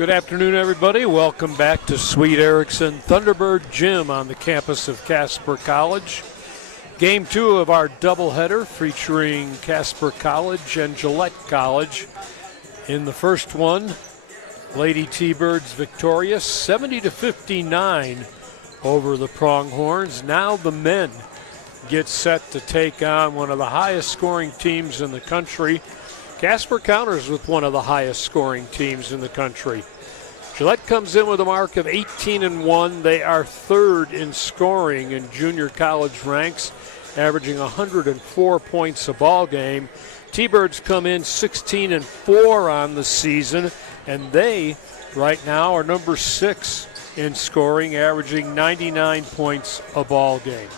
Good afternoon, everybody. Welcome back to Sweet Erickson Thunderbird Gym on the campus of Casper College. Game 2 of our doubleheader featuring Casper College and Gillette College. In the first one, Lady T-Birds victorious 70-59 over the Pronghorns. Now the men get set to take on one of the highest scoring teams in the country. Casper counters with one of the highest scoring teams in the country. Gillette comes in with a mark of 18-1. They are third in scoring in junior college ranks, averaging 104 points a ball game. T-Birds come in 16-4 on the season, and they right now are number 6 in scoring, averaging 99 points a ball game.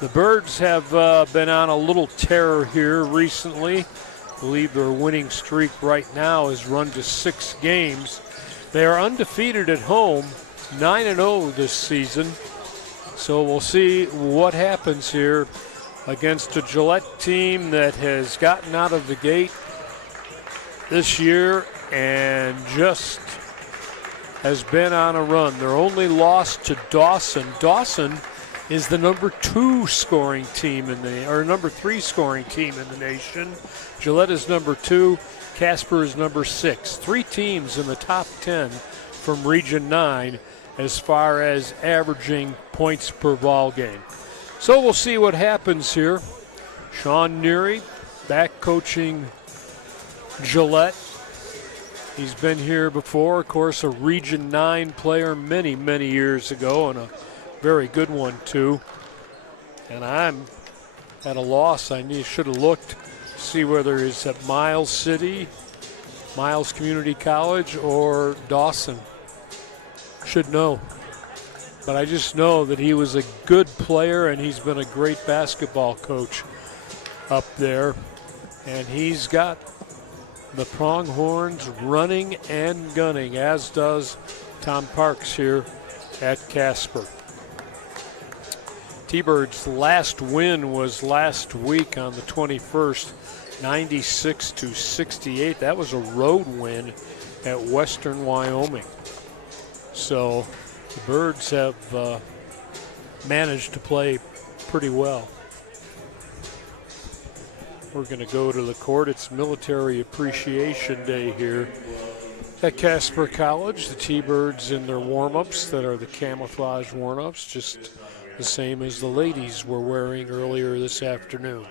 The Birds have been on a little tear here recently. I believe their winning streak right now is run to 6 games. They are undefeated at home, 9-0 this season. So we'll see what happens here against a Gillette team that has gotten out of the gate this year and just has been on a run. Their only loss to Dawson. Dawson is the number 2 scoring team number 3 scoring team in the nation. Gillette is number 2. Casper is number 6. 3 teams in the top 10 from Region 9 as far as averaging points per ball game. So we'll see what happens here. Sean Neary back coaching Gillette. He's been here before, of course, a Region 9 player many, many years ago, and a very good one too. And I'm at a loss. I should have looked, see whether it's at Miles City, Miles Community College, or Dawson. Should know. But I just know that he was a good player and he's been a great basketball coach up there. And he's got the Pronghorns running and gunning, as does Tom Parks here at Casper. T-Birds' last win was last week on the 21st, 96-68. That was a road win at Western Wyoming. So the Birds have managed to play pretty well. We're going to go to the court. It's Military Appreciation Day here at Casper College. The T-Birds in their warm-ups that are the camouflage warm-ups, just the same as the ladies were wearing earlier this afternoon.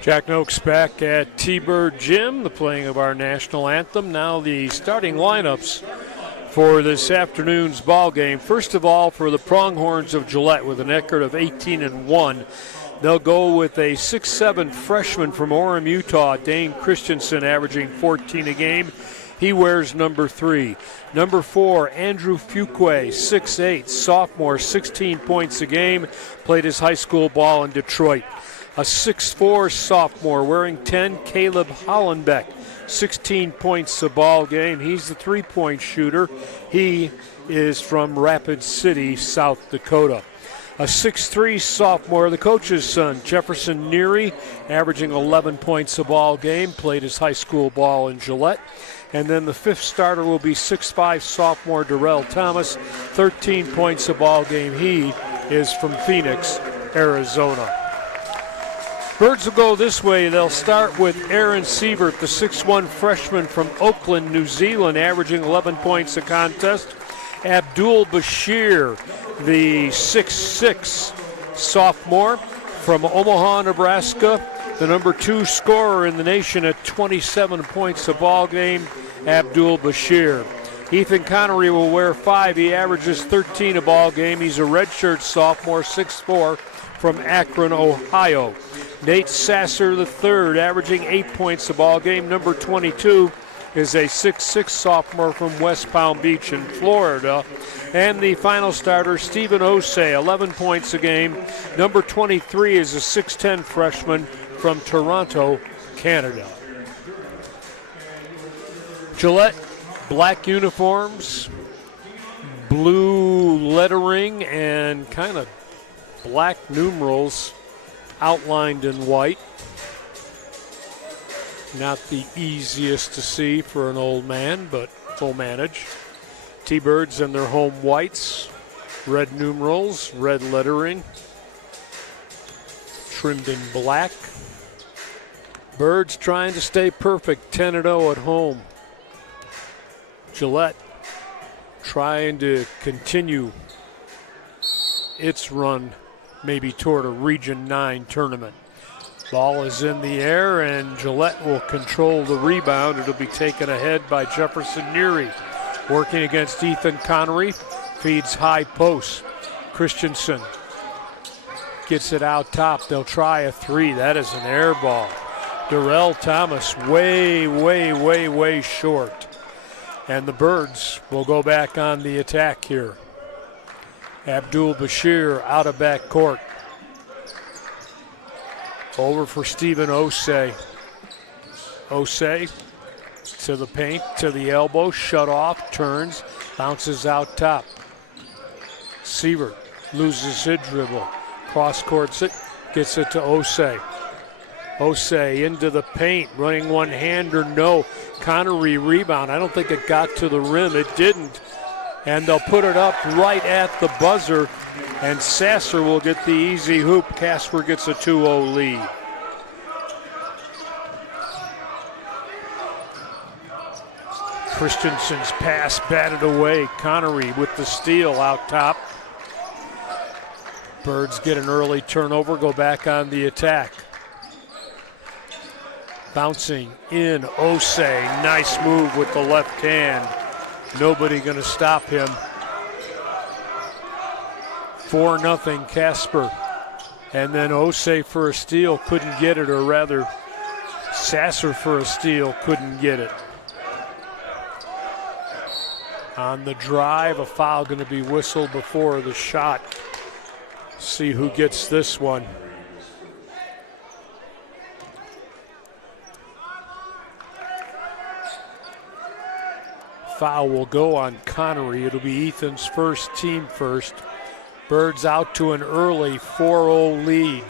Jack Noakes back at T-Bird Gym, the playing of our national anthem. Now the starting lineups for this afternoon's ball game. First of all, for the Pronghorns of Gillette with an record of 18-1. They'll go with a 6'7" freshman from Orem, Utah, Dane Christensen, averaging 14 a game. He wears number 3. Number 4, Andrew Fuqua, 6'8", sophomore, 16 points a game, played his high school ball in Detroit. A 6'4" sophomore wearing 10, Caleb Hollenbeck, 16 points a ball game. He's the three-point shooter. He is from Rapid City, South Dakota. A 6'3" sophomore, the coach's son, Jefferson Neary, averaging 11 points a ball game, played his high school ball in Gillette. And then the fifth starter will be 6'5" sophomore Darrell Thomas, 13 points a ball game. He is from Phoenix, Arizona. Birds will go this way. They'll start with Aaron Sievert, the 6'1" freshman from Auckland, New Zealand, averaging 11 points a contest. Abdul Bashir, the 6'6" sophomore from Omaha, Nebraska, the number 2 scorer in the nation at 27 points a ball game, Abdul Bashir. Ethan Connery will wear 5. He averages 13 a ball game. He's a redshirt sophomore, 6'4", from Akron, Ohio. Nate Sasser III, averaging 8 points a ball game. Number 22 is a 6'6" sophomore from West Palm Beach in Florida. And the final starter, Stephen Osei, 11 points a game. Number 23 is a 6'10" freshman from Toronto, Canada. Gillette, black uniforms, blue lettering, and kind of black numerals outlined in white. Not the easiest to see for an old man, but will manage. T-Birds in their home whites, red numerals, red lettering, trimmed in black. Birds trying to stay perfect, 10-0 at home. Gillette trying to continue its run maybe toward a Region 9 tournament. Ball is in the air, and Gillette will control the rebound. It'll be taken ahead by Jefferson Neary. Working against Ethan Connery, feeds high post. Christensen gets it out top. They'll try a 3. That is an air ball. Darrell Thomas way short. And the Birds will go back on the attack here. Abdul Bashir out of back court. Over for Stephen Osei. Osei to the paint, to the elbow, shut off, turns, bounces out top. Sievert loses his dribble, cross courts it, gets it to Osei. Osei into the paint, running one-hander, no. Connery rebound. I don't think it got to the rim. It didn't. And they'll put it up right at the buzzer, and Sasser will get the easy hoop. Casper gets a 2-0 lead. Christensen's pass batted away. Connery with the steal out top. Birds get an early turnover, go back on the attack. Bouncing in, Osei. Nice move with the left hand. Nobody going to stop him. 4-0 Casper. And then Osei for a steal, couldn't get it, or rather Sasser for a steal, couldn't get it. On the drive, a foul going to be whistled before the shot. See who gets this one. Foul will go on Connery. It'll be Ethan's first, team first. Birds out to an early 4-0 lead.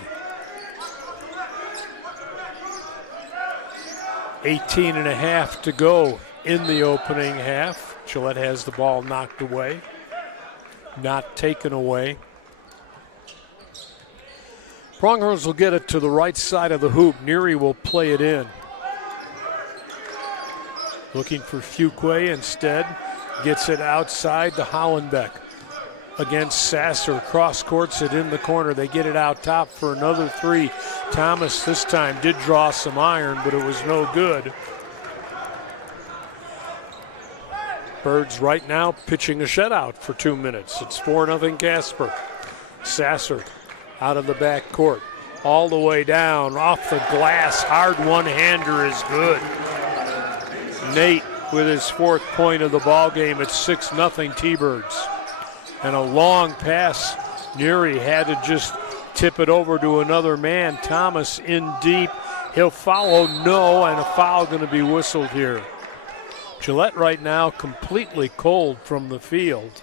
18.5 to go in the opening half. Gillette has the ball knocked away, not taken away. Pronghorns will get it to the right side of the hoop. Neary will play it in. Looking for Fuquay instead. Gets it outside to Hollenbeck. Against Sasser, cross courts it in the corner. They get it out top for another 3. Thomas this time did draw some iron, but it was no good. Birds right now pitching a shutout for 2 minutes. It's 4-0 Casper. Sasser out of the back court. All the way down, off the glass. Hard one-hander is good. Nate with his 4th point of the ball game. It's 6-0 T-Birds. And a long pass. Neary had to just tip it over to another man. Thomas in deep. He'll follow, no, and a foul going to be whistled here. Gillette right now completely cold from the field.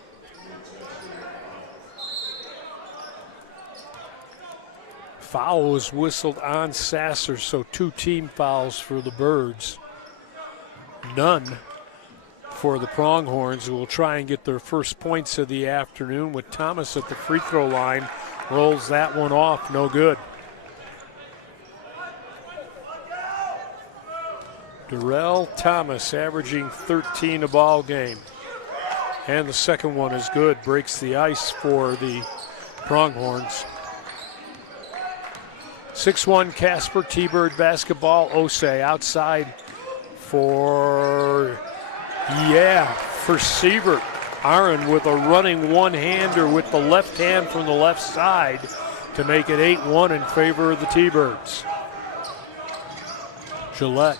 Foul was whistled on Sasser, so 2 team fouls for the Birds. None for the Pronghorns, who will try and get their first points of the afternoon with Thomas at the free throw line. Rolls that one off, no good. Darrell Thomas averaging 13 a ball game. And the second one is good, breaks the ice for the Pronghorns. 6-1 Casper, T-Bird basketball. Osei outside for Siebert. Aaron with a running one-hander with the left hand from the left side to make it 8-1 in favor of the T-Birds. Gillette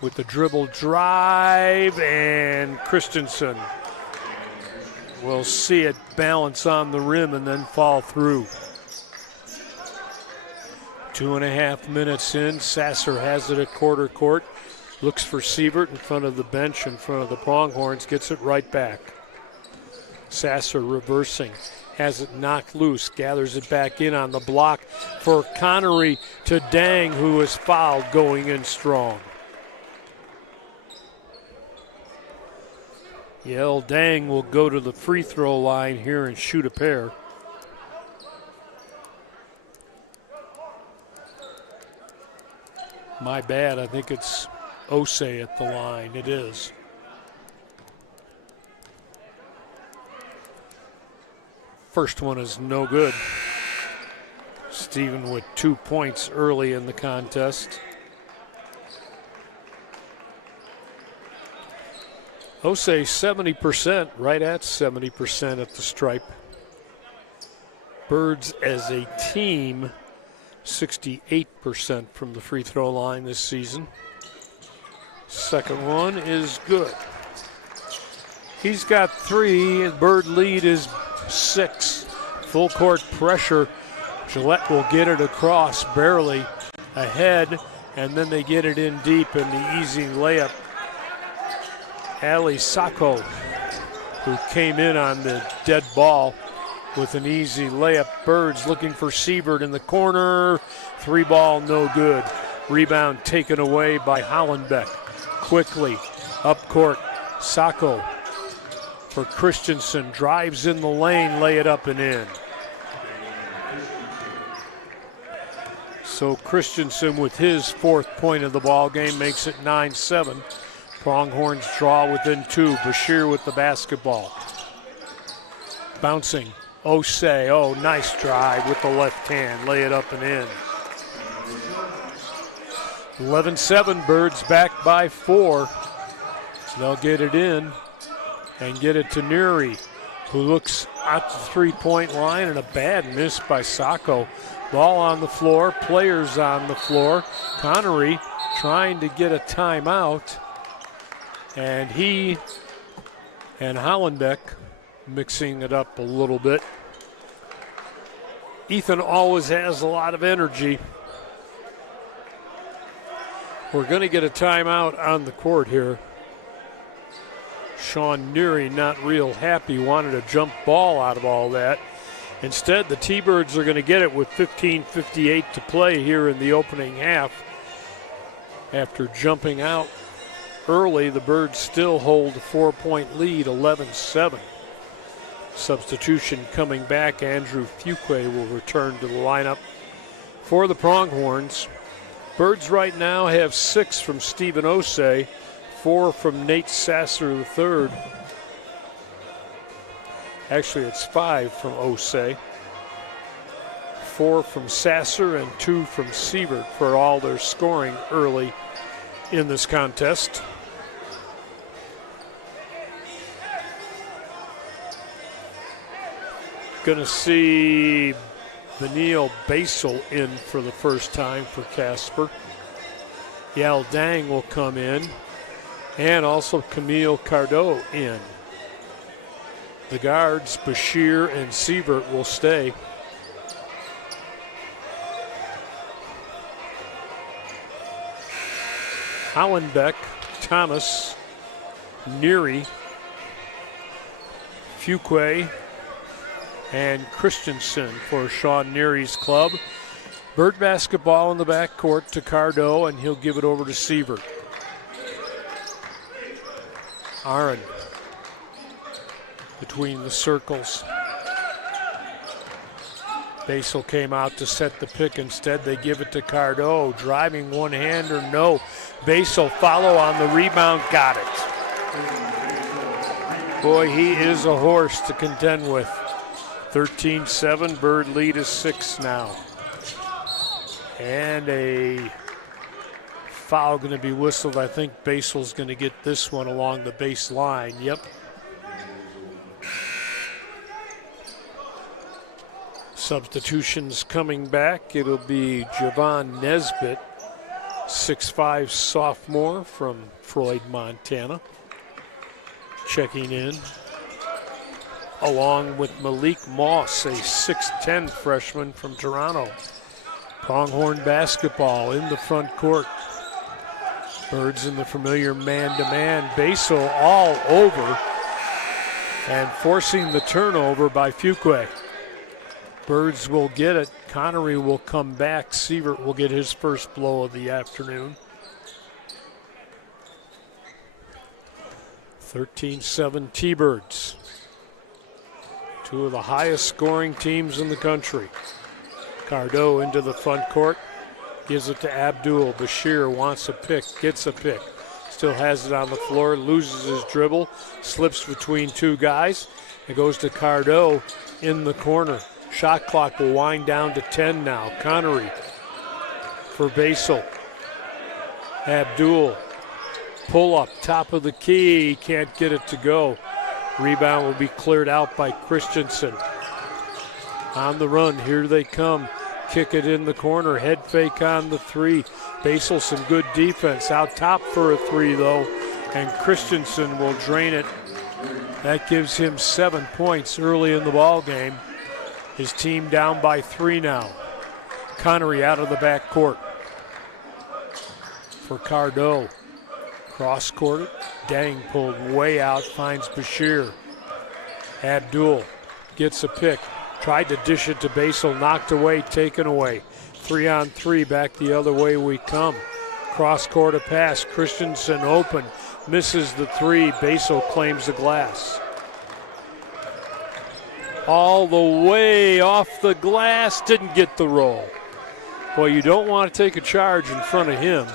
with the dribble drive, and Christensen will see it balance on the rim and then fall through. 2.5 minutes in, Sasser has it at quarter court. Looks for Siebert in front of the bench, in front of the Pronghorns, gets it right back. Sasser reversing, has it knocked loose, gathers it back in on the block for Connery to Dang, who is fouled going in strong. Yell Dang will go to the free throw line here and shoot a pair. My bad, I think it's Osei at the line. It is. First one is no good. Stephen with 2 points early in the contest. Osei 70%, right at 70% at the stripe. Birds as a team, 68% from the free throw line this season. Second one is good. He's got 3, and Bird lead is 6. Full court pressure. Gillette will get it across, barely ahead, and then they get it in deep, and the easy layup. Ali Sacco, who came in on the dead ball with an easy layup. Birds looking for Siebert in the corner. 3 ball, no good. Rebound taken away by Hollenbeck. Quickly, up court, Sacco for Christensen. Drives in the lane, lay it up and in. So Christensen with his 4th point of the ball game makes it 9-7. Pronghorns draw within 2. Bashir with the basketball. Bouncing. Osei, nice drive with the left hand. Lay it up and in. 11-7, Birds back by 4. So they'll get it in and get it to Neary, who looks at the 3-point line, and a bad miss by Sacco. Ball on the floor, players on the floor. Connery trying to get a timeout. And he and Hollenbeck mixing it up a little bit. Ethan always has a lot of energy. We're going to get a timeout on the court here. Sean Neary not real happy, wanted a jump ball out of all that. Instead, the T-Birds are going to get it with 15:58 to play here in the opening half. After jumping out early, the Birds still hold a 4-point lead, 11-7. Substitution coming back. Andrew Fuqua will return to the lineup for the Pronghorns. Birds right now have 6 from Stephen Osei, 4 from Nate Sasser III. Actually, it's 5 from Osei, 4 from Sasser, and 2 from Siebert for all their scoring early in this contest. Going to see Benil Basel in for the first time for Casper. Yal Dang will come in, and also Camille Cardot in. The guards, Bashir and Siebert, will stay. Hollenbeck, Thomas, Neary, Fuqua, and Christensen for Sean Neary's club. Bird basketball in the backcourt to Cardo, and he'll give it over to Sievert. Aaron between the circles. Basel came out to set the pick. Instead, they give it to Cardo. Driving one-hander, no. Basel follow on the rebound, got it. Boy, he is a horse to contend with. 13-7, Bird lead is 6 now. And a foul going to be whistled. I think Basel's going to get this one along the baseline. Yep. Substitutions coming back. It'll be Javon Nesbitt, 6'5" sophomore from Floyd, Montana, checking in, along with Malik Moss, a 6'10" freshman from Toronto. Pronghorn basketball in the front court. Birds in the familiar man-to-man. Basel all over and forcing the turnover by Fuqua. Birds will get it. Connery will come back. Sievert will get his first blow of the afternoon. 13-7 T-Birds. Two of the highest scoring teams in the country. Cardo into the front court. Gives it to Abdul. Bashir wants a pick. Gets a pick. Still has it on the floor. Loses his dribble. Slips between two guys. It goes to Cardo in the corner. Shot clock will wind down to 10 now. Connery for Basel. Abdul. Pull up, top of the key. Can't get it to go. Rebound will be cleared out by Christensen. On the run, here they come. Kick it in the corner. Head fake on the three. Basel some good defense. Out top for a three though. And Christensen will drain it. That gives him 7 points early in the ball game. His team down by 3 now. Connery out of the back court for Cardo. Cross court. Dang pulled way out. Finds Bashir. Abdul gets a pick. Tried to dish it to Basel. Knocked away. Taken away. 3-on-3. Back the other way we come. Cross court a pass. Christensen open. Misses the three. Basel claims the glass. All the way off the glass, didn't get the roll. Boy, you don't want to take a charge in front of him.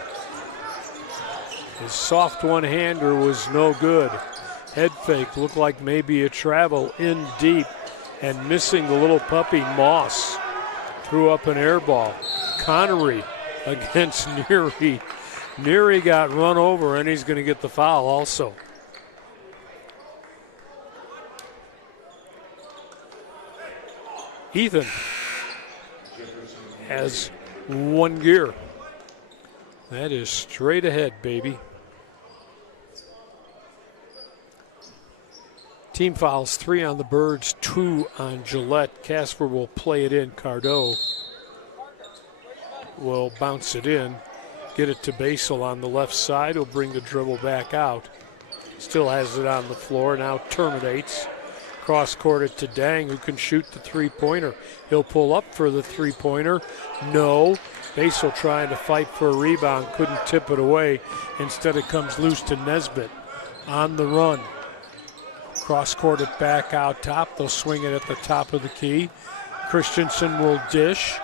His soft one-hander was no good. Head fake looked like maybe a travel in deep, and missing the little puppy Moss. Threw up an air ball. Connery against Neary. Neary got run over, and he's going to get the foul also. Ethan has one gear. That is straight ahead, baby. Team fouls, 3 on the Birds, 2 on Gillette. Casper will play it in. Cardo will bounce it in. Get it to Basel on the left side. He'll bring the dribble back out. Still has it on the floor. Now terminates. Cross-courted to Dang, who can shoot the three-pointer. He'll pull up for the three-pointer. No. Basel trying to fight for a rebound. Couldn't tip it away. Instead it comes loose to Nesbitt. On the run. Cross-courted back out top. They'll swing it at the top of the key. Christensen will dish.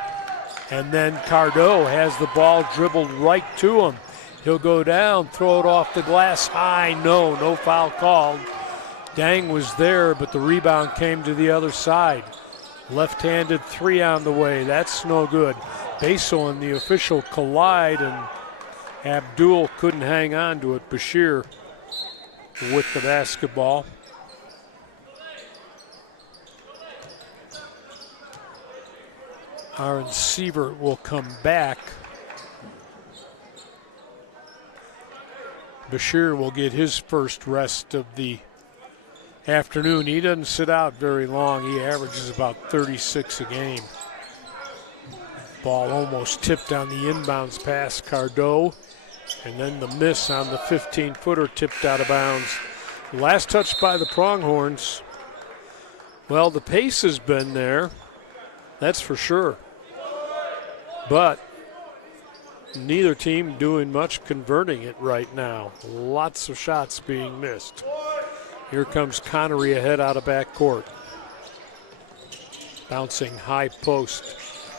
And then Cardo has the ball dribbled right to him. He'll go down, throw it off the glass high. No foul called. Dang was there, but the rebound came to the other side. Left-handed three on the way. That's no good. Basel and the official collide, and Abdul couldn't hang on to it. Bashir with the basketball. Aaron Sievert will come back. Bashir will get his first rest of the afternoon. He doesn't sit out very long. He averages about 36 a game. Ball almost tipped on the inbounds pass. Cardo And then the miss on the 15-footer tipped out of bounds. Last touch by the Pronghorns. Well, the pace has been there, that's for sure. But neither team doing much converting it right now. Lots of shots being missed. Here comes Connery ahead out of backcourt. Bouncing high post.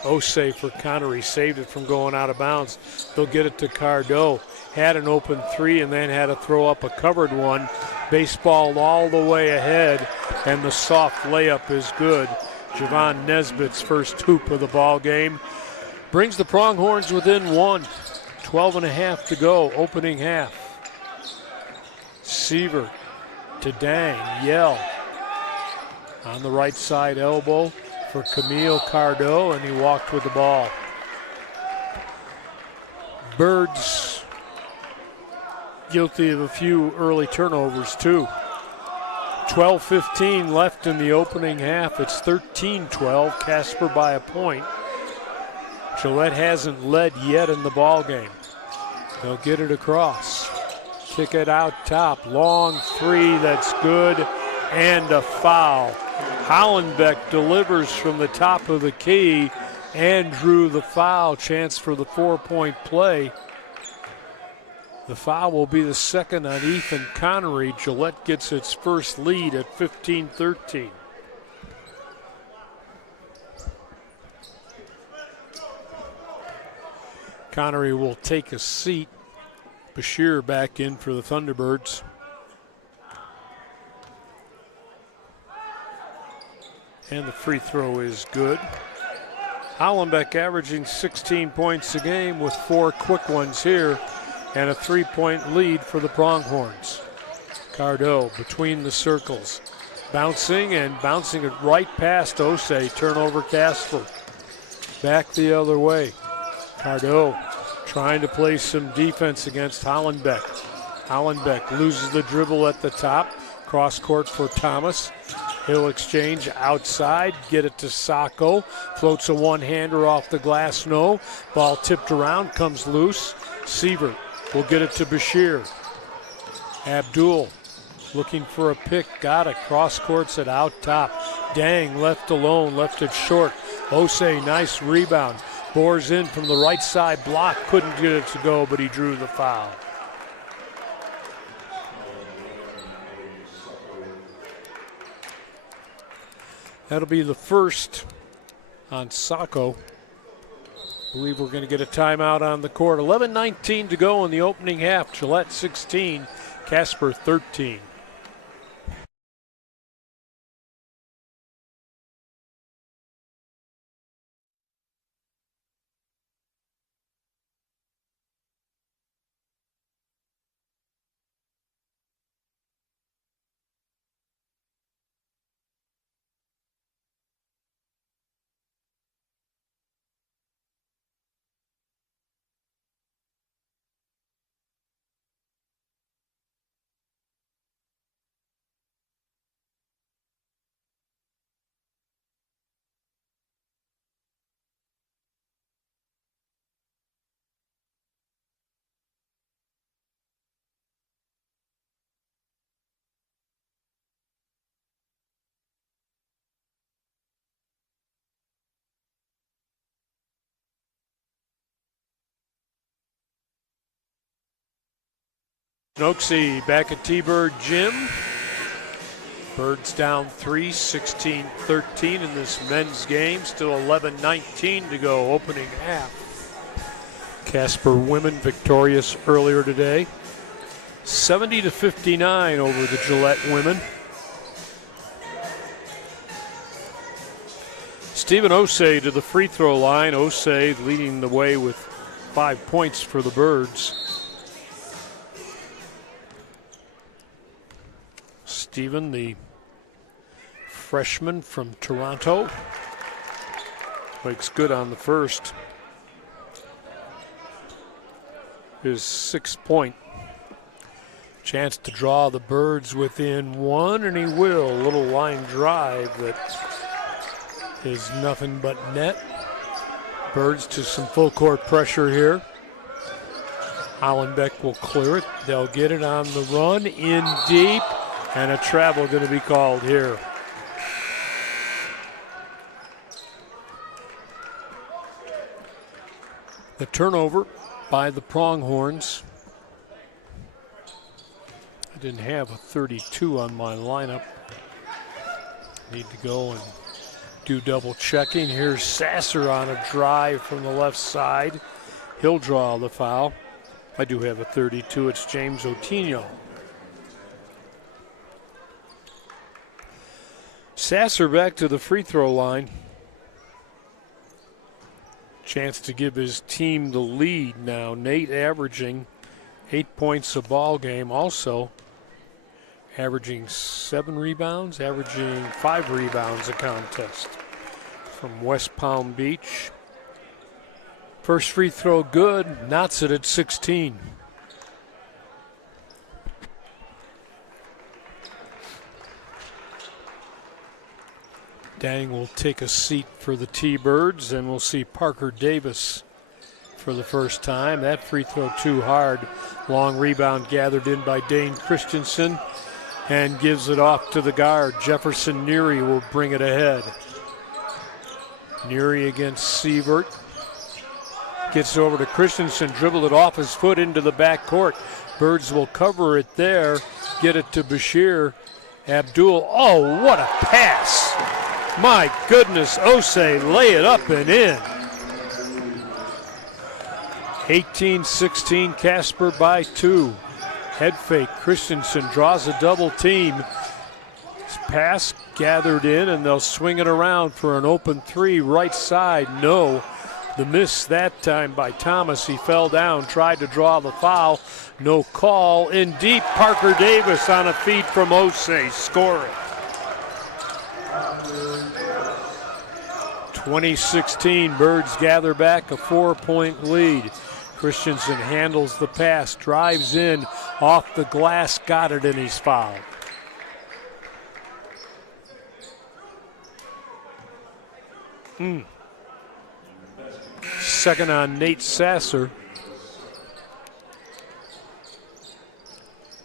Osei for Connery, saved it from going out of bounds. They'll get it to Cardo. Had an open three and then had to throw up a covered one. Baseballed all the way ahead, and the soft layup is good. Javon Nesbitt's first hoop of the ball game brings the Pronghorns within one. 12.5 to go, opening half. Sievert to Dang, Yell. On the right side elbow for Camille Cardo, and he walked with the ball. Birds guilty of a few early turnovers too. 12:15 left in the opening half. It's 13-12, Casper by a point. Gillette hasn't led yet in the ball game. They'll get it across. Kick it out top. Long three, that's good, and a foul. Hollenbeck delivers from the top of the key and drew the foul. Chance for the 4-point play. The foul will be the second on Ethan Connery. Gillette gets its first lead at 15-13. Connery will take a seat. Bashir back in for the Thunderbirds. And the free throw is good. Hollenbeck averaging 16 points a game with 4 quick ones here, and a 3-point lead for the Pronghorns. Cardo between the circles. Bouncing it right past Osei. Turnover Casper. Back the other way. Cardo trying to play some defense against Hollenbeck. Hollenbeck loses the dribble at the top. Cross court for Thomas. He'll exchange outside, get it to Sacco. Floats a one-hander off the glass, no. Ball tipped around, comes loose. Sievert will get it to Bashir. Abdul looking for a pick, got it. Cross courts it out top. Dang left alone, left it short. Osei, nice rebound. Bores in from the right side block, couldn't get it to go, but he drew the foul. That'll be the first on Sacco. I believe we're going to get a timeout on the court. 11:19 to go in the opening half. Gillette 16, Casper 13. Noxie back at T-Bird Gym. Birds down 3, 16-13 in this men's game. Still 11:19 to go, opening half. Casper women victorious earlier today. 70-59 over the Gillette women. Stephen Osei to the free throw line. Osei leading the way with 5 points for the Birds. Stephen, the freshman from Toronto, makes good on the first. His 6-point chance to draw the Birds within one, and he will. A little line drive that is nothing but net. Birds to some full court pressure here. Hollenbeck will clear it. They'll get it on the run, in deep, and a travel going to be called here. The turnover by the Pronghorns. I didn't have a 32 on my lineup. Need to go and do double checking. Here's Sasser on a drive from the left side. He'll draw the foul. I do have a 32. It's James Otino. Sasser back to the free throw line. Chance to give his team the lead now. Nate averaging 8 points a ball game, also averaging 7 rebounds, averaging 5 rebounds a contest from West Palm Beach. First free throw good, knots it at 16. Dang will take a seat for the T-Birds, and we'll see Parker Davis for the first time. That free throw too hard. Long rebound gathered in by Dane Christensen and gives it off to the guard. Jefferson Neary will bring it ahead. Neary against Sievert. Gets over to Christensen, dribbled it off his foot into the backcourt. Birds will cover it there, get it to Bashir. Abdul, oh, what a pass. My goodness, Osei lay it up and in. 18-16, Casper by 2. Head fake, Christensen draws a double team. His pass gathered in, and they'll swing it around for an open 3 right side. No, the miss that time by Thomas. He fell down, tried to draw the foul. No call. In deep, Parker Davis on a feed from Osei, scoring. 2016, Birds gather back a 4-point lead. Christensen handles the pass, drives in, off the glass, got it, and he's fouled. Second on Nate Sasser.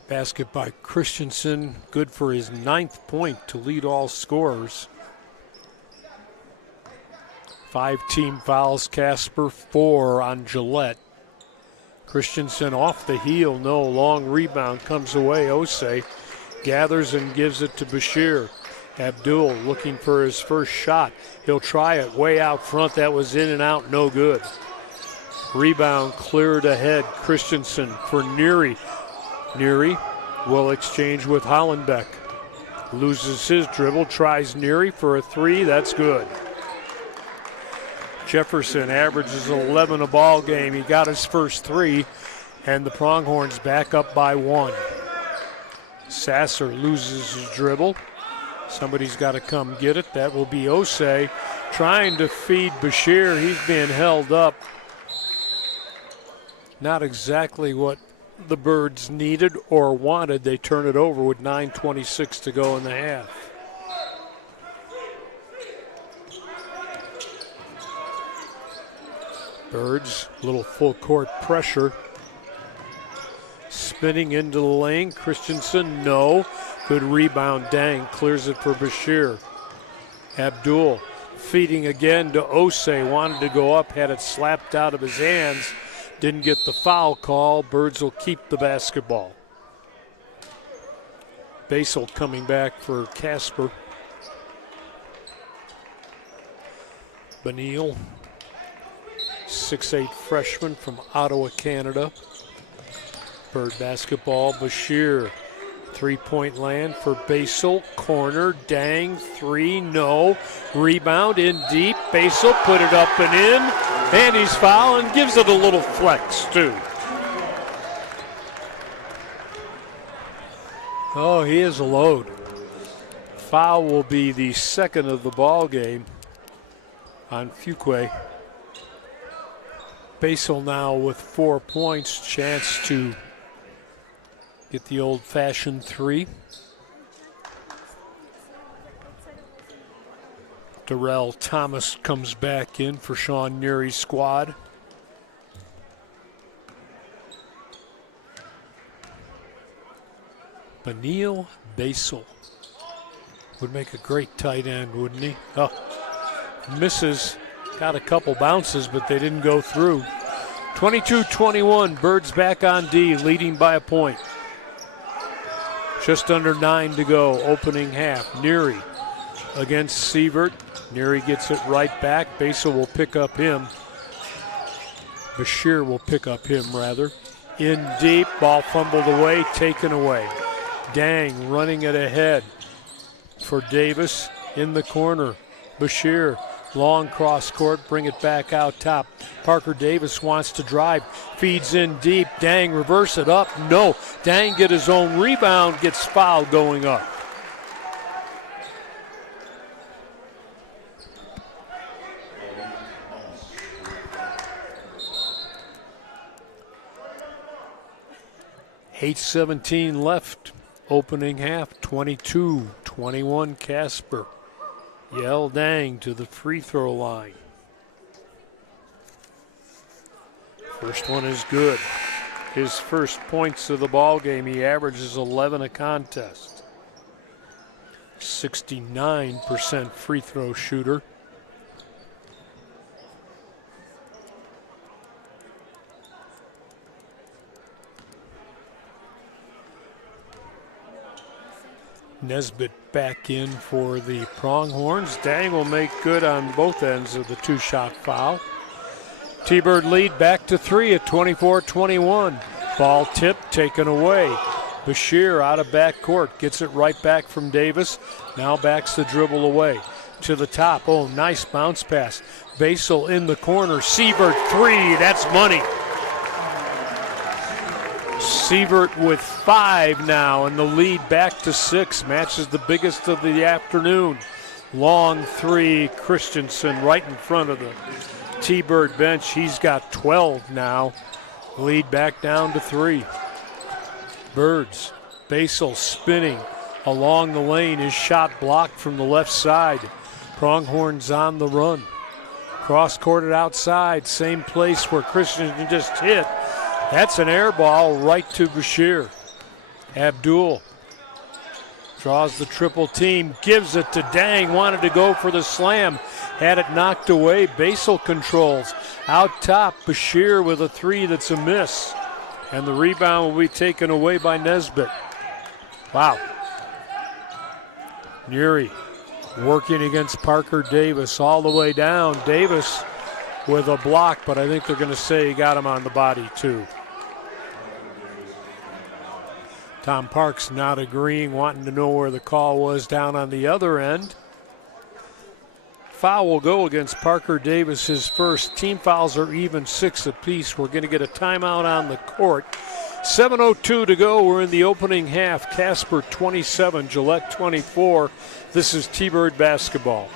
Basket by Christensen, good for his 9th point to lead all scorers. 5 team fouls, Casper, 4 on Gillette. Christensen off the heel, no, long rebound comes away. Osei gathers and gives it to Bashir. Abdul looking for his first shot. He'll try it way out front. That was in and out, no good. Rebound cleared ahead. Christensen for Neary. Neary will exchange with Hollenbeck. Loses his dribble, tries Neary for a 3, that's good. Jefferson averages 11 a ball game. He got his first 3, and the Pronghorns back up by 1. Sasser loses his dribble. Somebody's got to come get it. That will be Osei trying to feed Bashir. He's being held up. Not exactly what the Birds needed or wanted. They turn it over with 9:26 to go in the half. Birds, little full court pressure. Spinning into the lane, Christensen, no. Good rebound, Dang clears it for Bashir. Abdul feeding again to Osei, wanted to go up, had it slapped out of his hands. Didn't get the foul call. Birds will keep the basketball. Basel coming back for Casper. Benil, 6'8" freshman from Ottawa, Canada. Bird basketball, Bashir. 3-point land for Basel. Corner, Dang, 3, no. Rebound in deep. Basel put it up and in. And he's fouled and gives it a little flex, too. Oh, he is a load. Foul will be the second of the ball game on Fuqua. Basel now with 4 points, chance to get the old-fashioned 3. Darrell Thomas comes back in for Sean Neary's squad. Benil Basel. Would make a great tight end, wouldn't he? Oh, misses. Got a couple bounces, but they didn't go through. 22-21, Birds back on D, leading by a point. Just under 9 to go, opening half. Neary against Sievert. Neary gets it right back. Basel will pick up him. Bashir will pick up him, rather. In deep, ball fumbled away, taken away. Dang running it ahead for Davis in the corner. Bashir, long cross court, bring it back out top. Parker Davis wants to drive, feeds in deep. Dang, reverse it up. No, Dang get his own rebound, gets fouled going up. .8:17 left, opening half, 22-21 Casper. Yell Dang to the free throw line. First one is good. His first points of the ball game, he averages 11 a contest. 69% free throw shooter. Nesbitt back in for the Pronghorns. Dang will make good on both ends of the two-shot foul. T-Bird lead back to 3 at 24-21. Ball tip taken away. Bashir out of backcourt, gets it right back from Davis. Now backs the dribble away to the top. Oh, nice bounce pass. Basel in the corner. Sievert 3, that's money. Sievert with 5 now, and the lead back to 6. Matches the biggest of the afternoon. Long 3, Christensen right in front of the T-Bird bench. He's got 12 now. Lead back down to 3. Birds. Basel spinning along the lane. His shot blocked from the left side. Pronghorns on the run. Cross-courted outside. Same place where Christensen just hit. That's an air ball right to Bashir. Abdul draws the triple team, gives it to Dang, wanted to go for the slam, had it knocked away. Basel controls. Out top, Bashir with a 3 that's a miss. And the rebound will be taken away by Nesbitt. Wow. Neary working against Parker Davis all the way down. Davis with a block, but I think they're going to say he got him on the body too. Tom Parks not agreeing, wanting to know where the call was down on the other end. Foul will go against Parker Davis, his first. Team fouls are even 6 apiece. We're going to get a timeout on the court. 7:02 to go. We're in the opening half. Casper 27, Gillette 24. This is T-Bird basketball.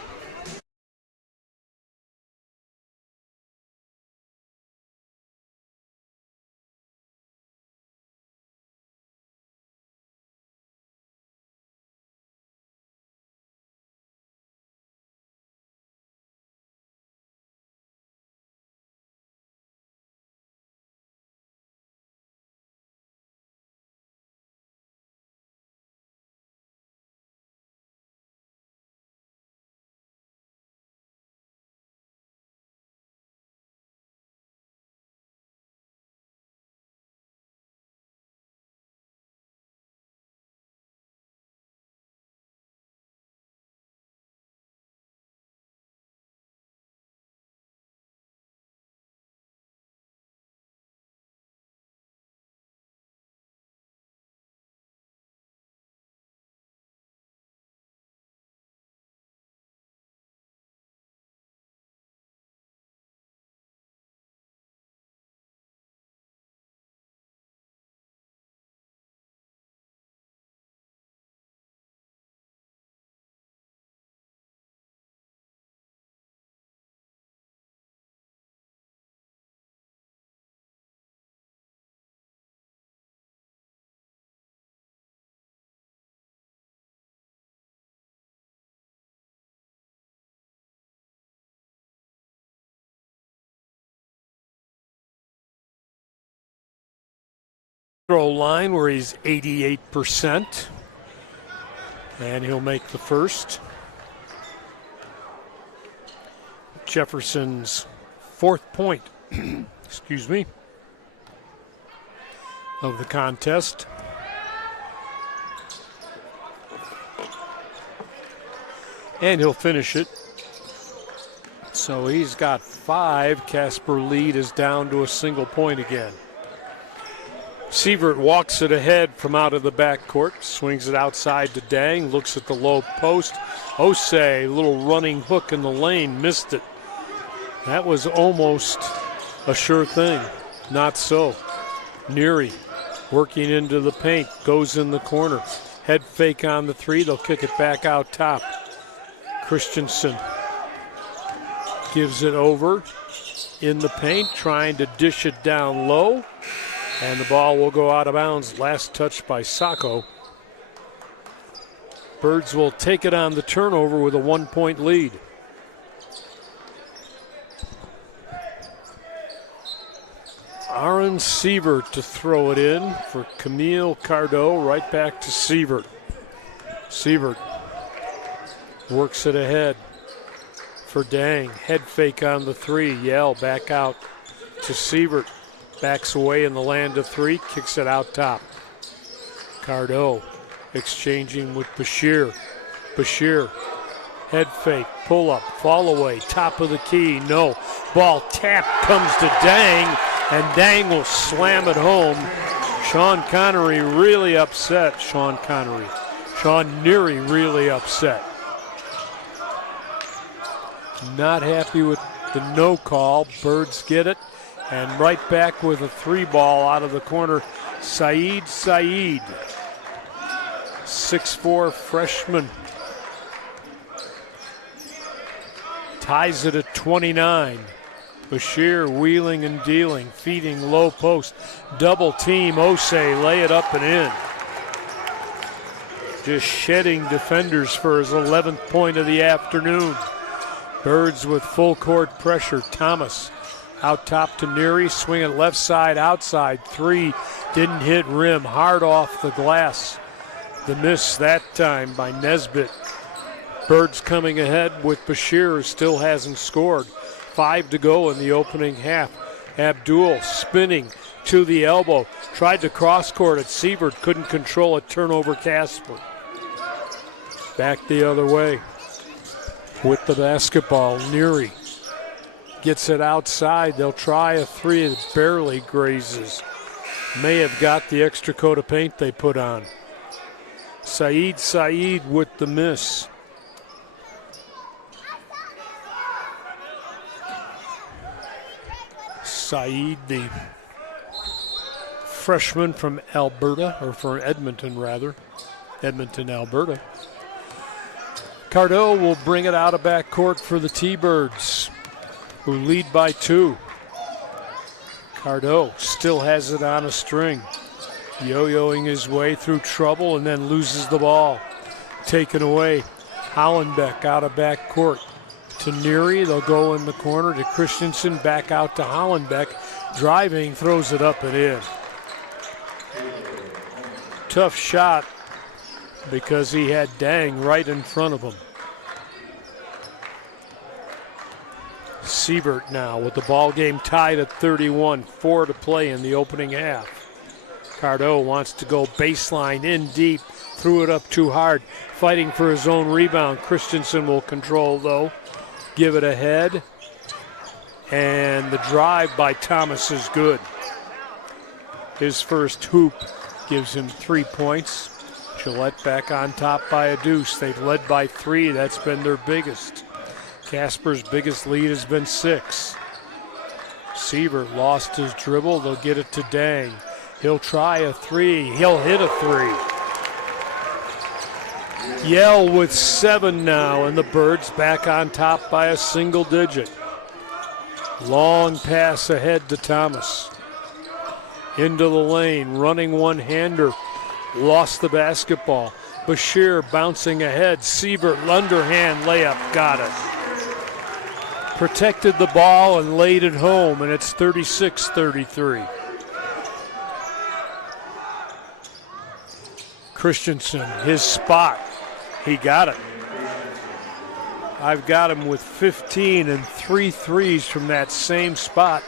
throw line where he's 88%. And he'll make the first. Jefferson's fourth point, excuse me, of the contest. And he'll finish it. So he's got 5. Casper lead is down to a single point again. Sievert walks it ahead from out of the backcourt, swings it outside to Dang, looks at the low post. Osei, little running hook in the lane, missed it. That was almost a sure thing. Not so. Neary working into the paint, goes in the corner. Head fake on the 3, they'll kick it back out top. Christensen gives it over in the paint, trying to dish it down low. And the ball will go out of bounds. Last touch by Sacco. Birds will take it on the turnover with a 1-point lead. Aaron Sievert to throw it in for Camille Cardot. Right back to Sievert. Sievert works it ahead for Dang. Head fake on the 3. Yell back out to Sievert. Backs away in the land of 3, kicks it out top. Cardot exchanging with Bashir. Bashir, head fake, pull up, fall away, top of the key, no. Ball tap comes to Dang, and Dang will slam it home. Sean Connery really upset. Sean Neary really upset. Not happy with the no call. Birds get it. And right back with a 3 ball out of the corner, Saeed. 6'4" freshman. Ties it at 29. Bashir wheeling and dealing, feeding low post. Double team, Osei, lay it up and in. Just shedding defenders for his 11th point of the afternoon. Birds with full court pressure. Thomas out top to Neary, swing it left side, outside, 3, didn't hit rim, hard off the glass. The miss that time by Nesbitt. Birds coming ahead with Bashir, who still hasn't scored. 5 to go in the opening half. Abdul spinning to the elbow, tried to cross court at Sievert, couldn't control it, turnover Casper. Back the other way with the basketball, Neary. Gets it outside. They'll try a 3. It barely grazes. May have got the extra coat of paint they put on. Saeed with the miss. Saeed, the freshman from Alberta, or from Edmonton rather. Edmonton, Alberta. Cardot will bring it out of backcourt for the T-Birds, who lead by 2. Cardot still has it on a string. Yo-yoing his way through trouble and then loses the ball. Taken away. Hollenbeck out of backcourt to Neary. They'll go in the corner to Christensen. Back out to Hollenbeck. Driving, throws it up and in. Tough shot because he had Dang right in front of him. Sievert now with the ball game tied at 31, 4 to play in the opening half. Cardot wants to go baseline in deep, threw it up too hard, fighting for his own rebound. Christensen will control though, give it ahead, and the drive by Thomas is good. His first hoop gives him 3 points. Gillette back on top by a deuce. They've led by 3, that's been their biggest. Casper's biggest lead has been 6. Sievert lost his dribble. They'll get it to Dang. He'll try a 3. He'll hit a 3. Yell with 7 now, and the Birds back on top by a single digit. Long pass ahead to Thomas. Into the lane, running one-hander. Lost the basketball. Bashir bouncing ahead. Sievert, underhand layup, got it. Protected the ball and laid it home, and it's 36-33. Christensen, his spot. He got it. I've got him with 15 and 3 threes from that same spot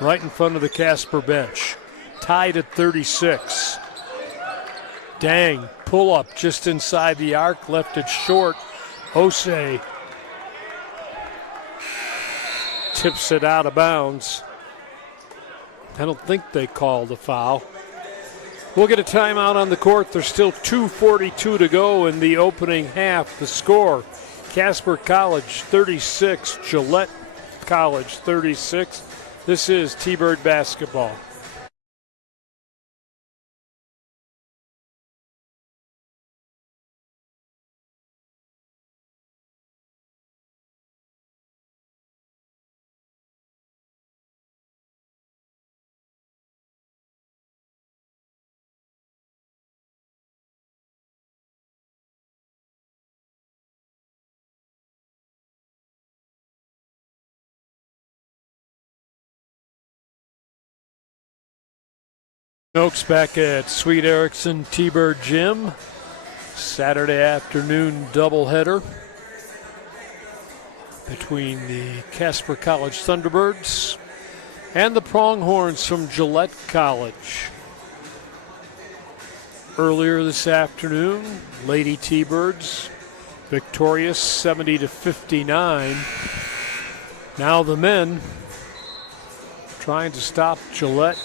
right in front of the Casper bench. Tied at 36. Dang, pull up just inside the arc, left it short. Osei tips it out of bounds. I don't think they called a foul. We'll get a timeout on the court. There's still 2:42 to go in the opening half. The score, Casper College 36, Gillette College 36. This is T-Bird basketball. Oaks back at Sweet Erickson T-Bird Gym. Saturday afternoon doubleheader between the Casper College Thunderbirds and the Pronghorns from Gillette College. Earlier this afternoon, Lady T-Birds victorious 70-59. Now the men trying to stop Gillette,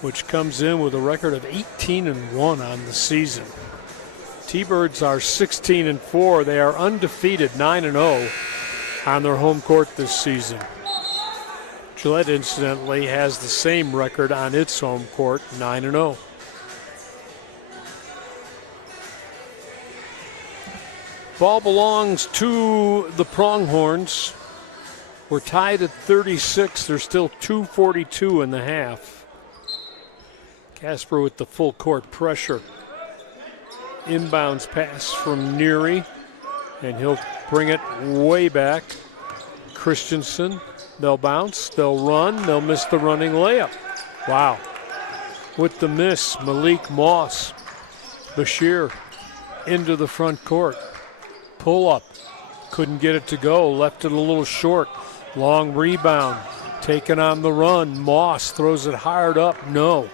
which comes in with a record of 18-1 on the season. T-Birds are 16-4. They are undefeated, 9-0 on their home court this season. Gillette, incidentally, has the same record on its home court, 9-0. Ball belongs to the Pronghorns. We're tied at 36. There's still 2:42 in the half. Casper with the full court pressure. Inbounds pass from Neary, and he'll bring it way back. Christensen, they'll bounce, they'll run, they'll miss the running layup. Wow. With the miss, Malik Moss. Bashir into the front court. Pull up, couldn't get it to go, left it a little short. Long rebound, taken on the run. Moss throws it hard up, no.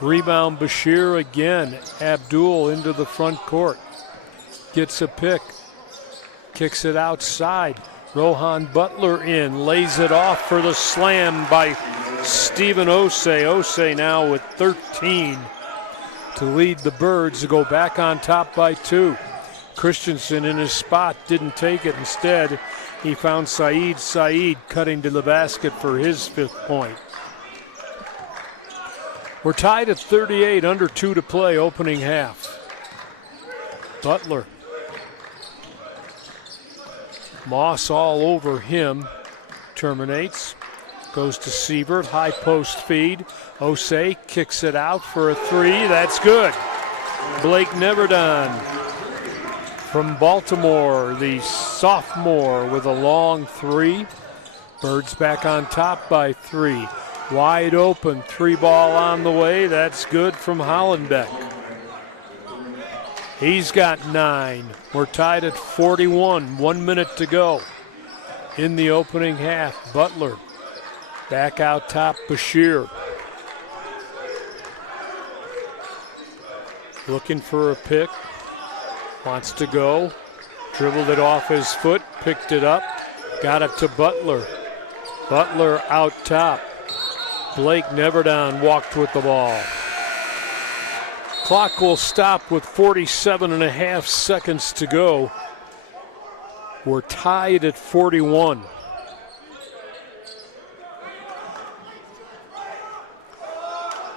Rebound Bashir again. Abdul into the front court. Gets a pick. Kicks it outside. Rohan Butler in. Lays it off for the slam by Stephen Osei. Osei now with 13 to lead the Birds to go back on top by 2. Christensen in his spot didn't take it. Instead, he found Saeed cutting to the basket for his 5th point. We're tied at 38, under 2 to play, opening half. Butler. Moss all over him. Terminates. Goes to Siebert. High post feed. Osei kicks it out for a 3. That's good. Blake Neverdon from Baltimore, the sophomore, with a long 3. Birds back on top by 3. Wide open, 3-ball on the way. That's good from Hollenbeck. He's got 9. We're tied at 41, 1 minute to go in the opening half. Butler back out top, Bashir. Looking for a pick, wants to go. Dribbled it off his foot, picked it up, got it to Butler. Butler out top. Blake Neverdon walked with the ball. Clock will stop with 47.5 seconds to go. We're tied at 41.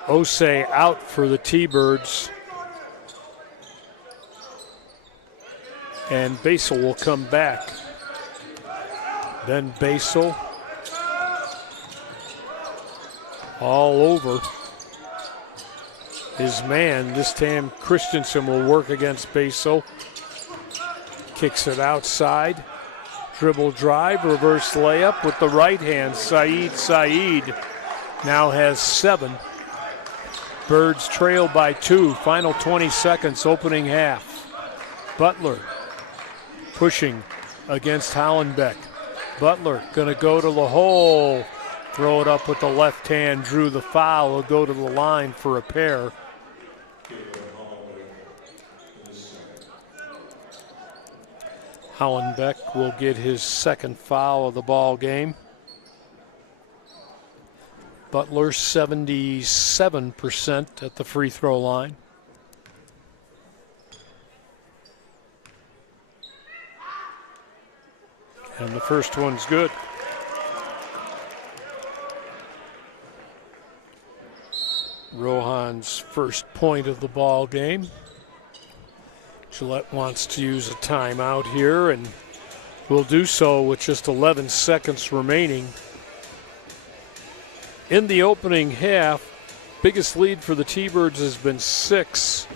Osei out for the T-Birds. And Basel will come back. Then Basel all over his man. This time Christensen will work against Basel. Kicks it outside. Dribble drive, reverse layup with the right hand. Saeed now has 7. Birds trail by 2. Final 20 seconds, opening half. Butler pushing against Hollenbeck. Butler going to go to the hole. Throw it up with the left hand, drew the foul. Will go to the line for a pair. Hollenbeck will get his second foul of the ball game. Butler 77% at the free throw line. And the first one's good. Rohan's first point of the ball game. Gillette wants to use a timeout here and will do so with just 11 seconds remaining. In the opening half, biggest lead for the T-Birds has been 6.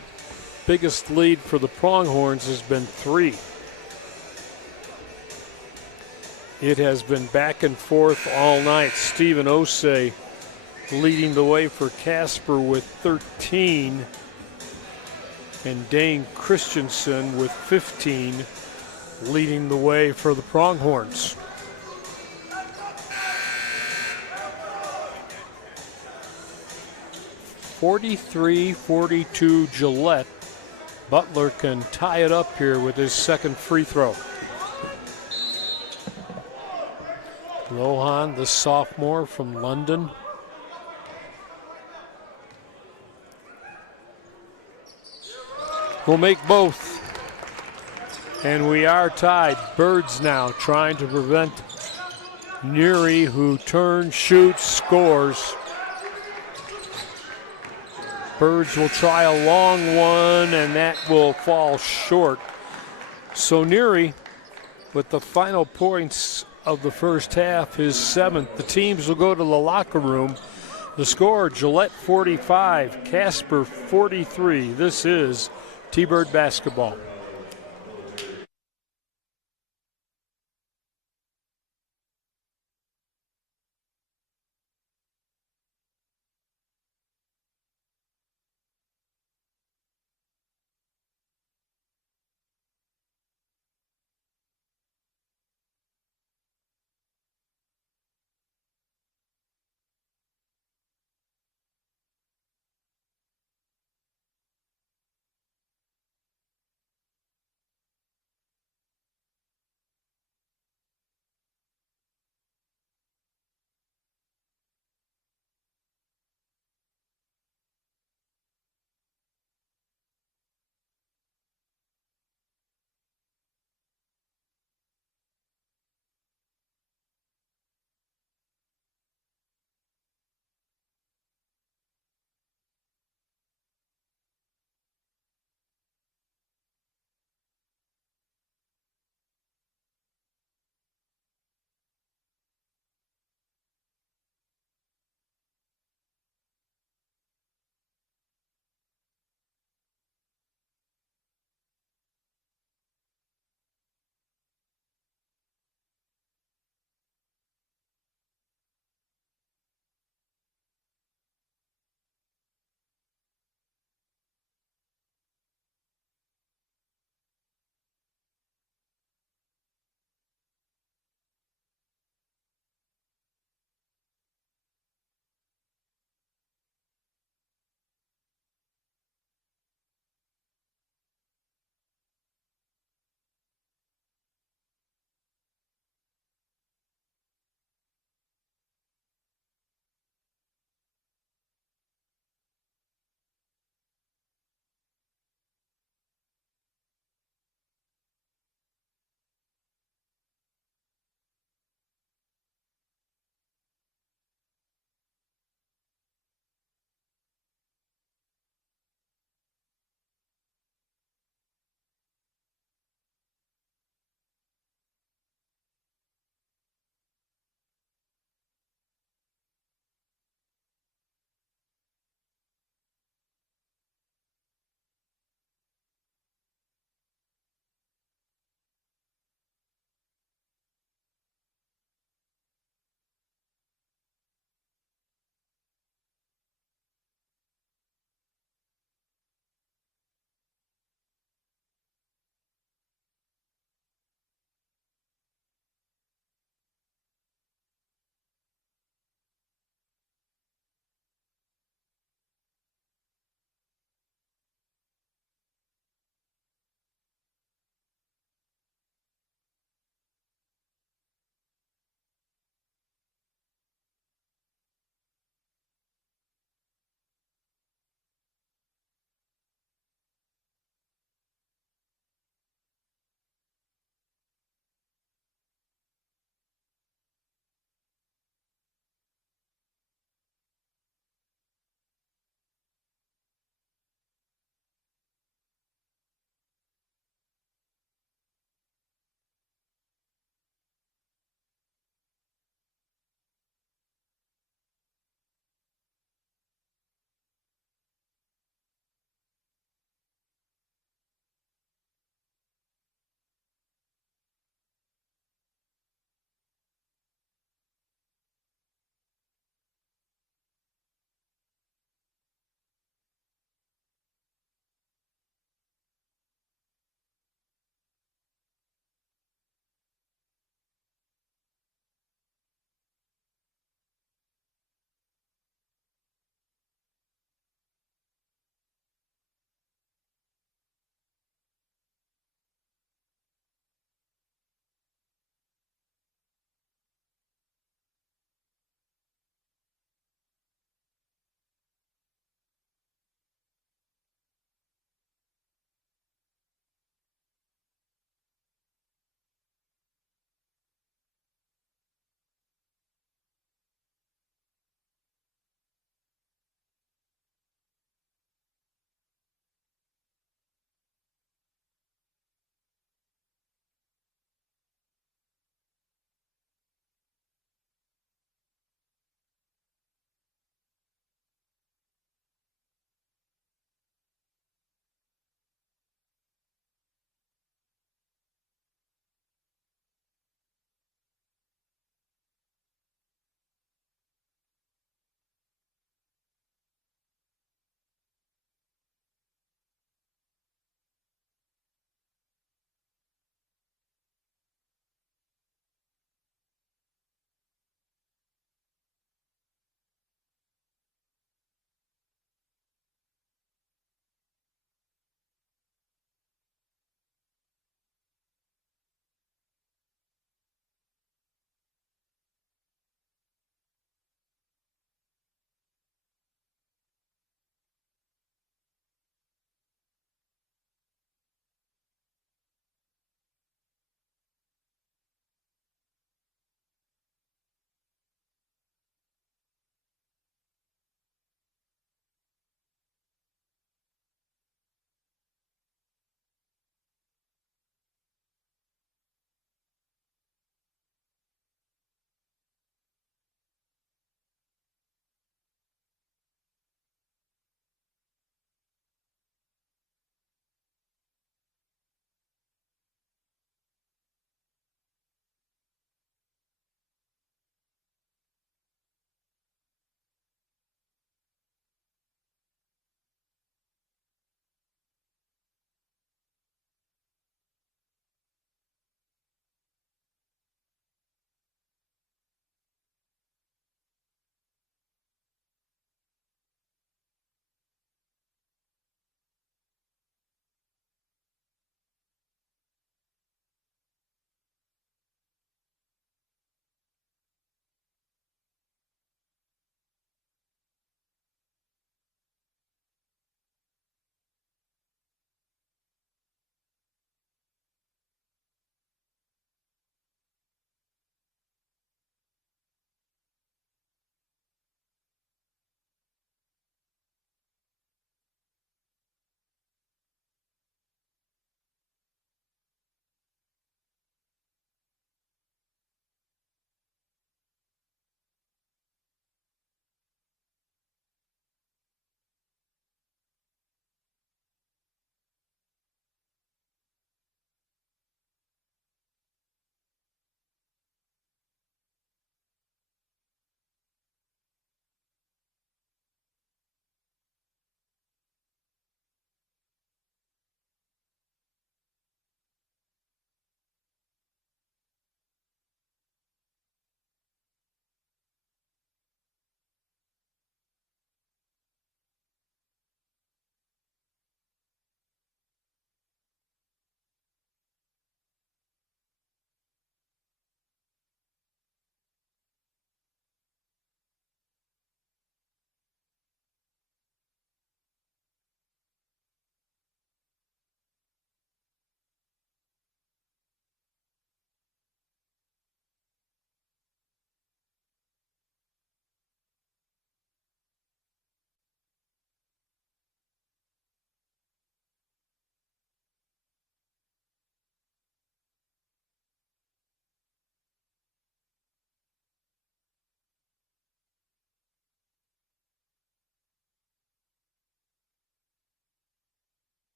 Biggest lead for the Pronghorns has been 3. It has been back and forth all night. Stephen Osei leading the way for Casper with 13. And Dane Christensen with 15 leading the way for the Pronghorns. (43-42) Gillette. Butler can tie it up here with his second free throw. Rohan, the sophomore from London. Will make both. And we are tied. Birds now trying to prevent Neary, who turns, shoots, scores. Birds will try a long one, and that will fall short. So Neary, with the final points of the first half, his 7th. The teams will go to the locker room. The score, Gillette 45, Casper 43. This is T-Bird basketball.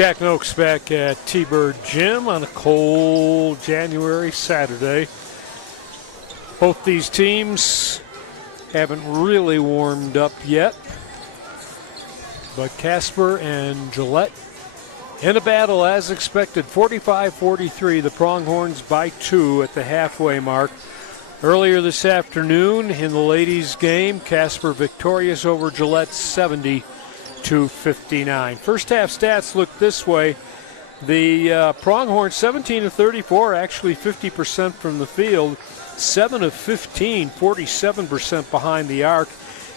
Jack Noakes back at T-Bird Gym on a cold January Saturday. Both these teams haven't really warmed up yet, but Casper and Gillette in a battle as expected. 45-43, the Pronghorns by 2 at the halfway mark. Earlier this afternoon in the ladies' game, Casper victorious over Gillette 70-59. First half stats look this way. The Pronghorns 17 of 34, actually 50% from the field. 7 of 15, 47% behind the arc,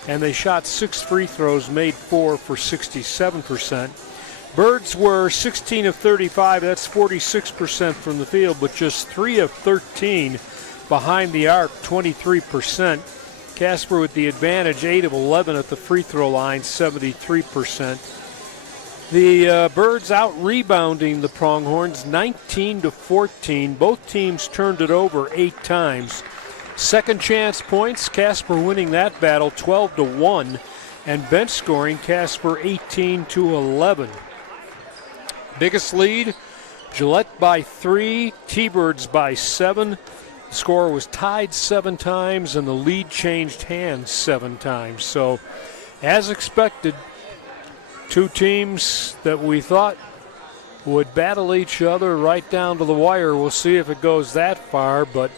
and they shot 6 free throws, made 4 for 67%. Birds were 16 of 35, that's 46% from the field, but just 3 of 13 behind the arc, 23%. Casper with the advantage, 8 of 11 at the free throw line, 73%. The Birds out-rebounding the Pronghorns 19-14. Both teams turned it over 8 times. Second chance points, Casper winning that battle 12-1. And bench scoring, Casper 18-11. Biggest lead, Gillette by 3, T-Birds by 7. The score was tied 7 times and the lead changed hands 7 times. So, as expected, 2 teams that we thought would battle each other right down to the wire. We'll see if it goes that far, but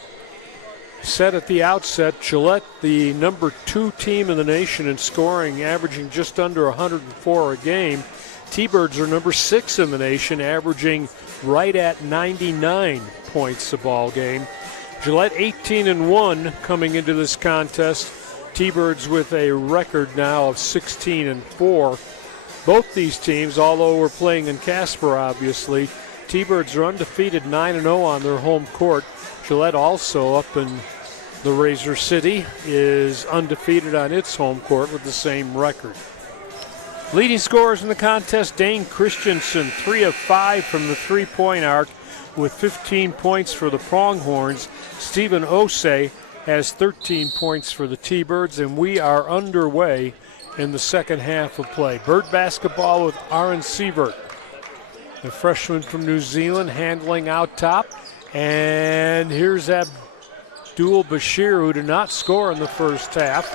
said at the outset, Gillette, the number 2 team in the nation in scoring, averaging just under 104 a game. T-Birds are number 6 in the nation, averaging right at 99 points a ball game. Gillette 18-1 coming into this contest. T-Birds with a record now of 16-4. Both these teams, although we're playing in Casper, obviously, T-Birds are undefeated 9-0 on their home court. Gillette also up in the Razor City is undefeated on its home court with the same record. Leading scorers in the contest, Dane Christensen, 3 of 5 from the three-point arc with 15 points for the Pronghorns. Stephen Osei has 13 points for the T-Birds, and we are underway in the second half of play. Bird basketball with Aaron Sievert, the freshman from New Zealand, handling out top. And here's Abdul Bashir, who did not score in the first half,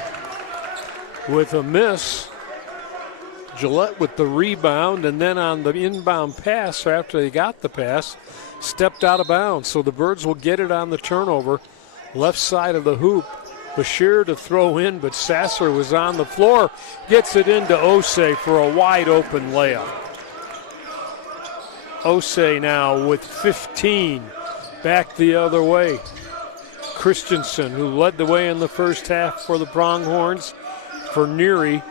with a miss. Gillette with the rebound, and then on the inbound pass, after they got the pass, stepped out of bounds. So the Birds will get it on the turnover, left side of the hoop. Bashir to throw in, but Sasser was on the floor. Gets it into Osei for a wide open layup. Osei now with 15. Back the other way. Christensen, who led the way in the first half for the Pronghorns. For Neary,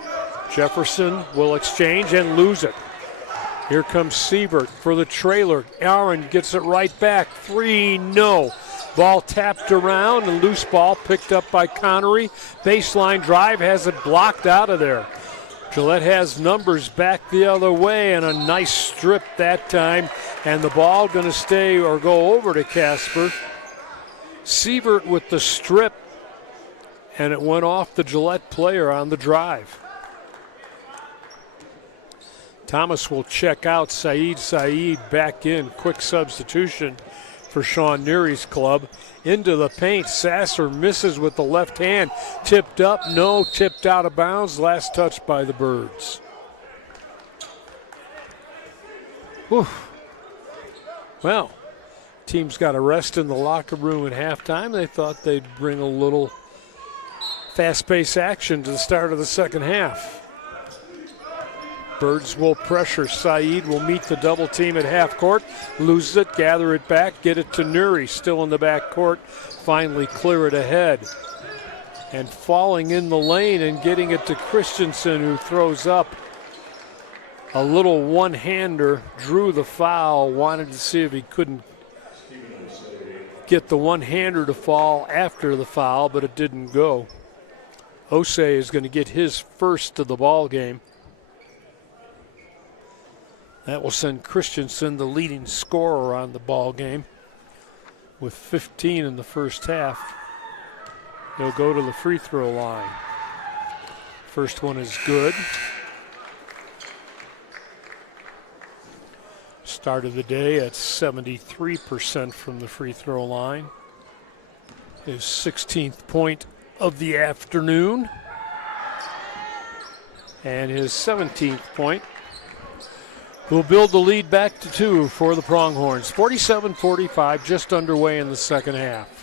Jefferson will exchange and lose it. Here comes Sievert for the trailer. Aaron gets it right back. 3, no. Ball tapped around, a loose ball picked up by Connery. Baseline drive, has it blocked out of there. Gillette has numbers back the other way, and a nice strip that time. And the ball going to stay or go over to Casper. Sievert with the strip, and it went off the Gillette player on the drive. Thomas will check out. Saeed back in. Quick substitution for Sean Neary's club. Into the paint. Sasser misses with the left hand. Tipped up, no. Tipped out of bounds. Last touch by the Birds. Whew. Well, team's got a rest in the locker room at halftime. They thought they'd bring a little fast-paced action to the start of the second half. Birds will pressure. Saeed will meet the double team at half court. Loses it, gather it back, get it to Neary. Still in the back court. Finally clear it ahead. And falling in the lane and getting it to Christensen, who throws up a little one-hander. Drew the foul. Wanted to see if he couldn't get the one-hander to fall after the foul, but it didn't go. Osei is going to get his first of the ball game. That will send Christensen the leading scorer on the ball game with 15 in the first half. He'll go to the free throw line. First one is good. Started the day at 73% from the free throw line. His 16th point of the afternoon. And his 17th point will build the lead back to 2 for the Pronghorns. 47-45, just underway in the second half.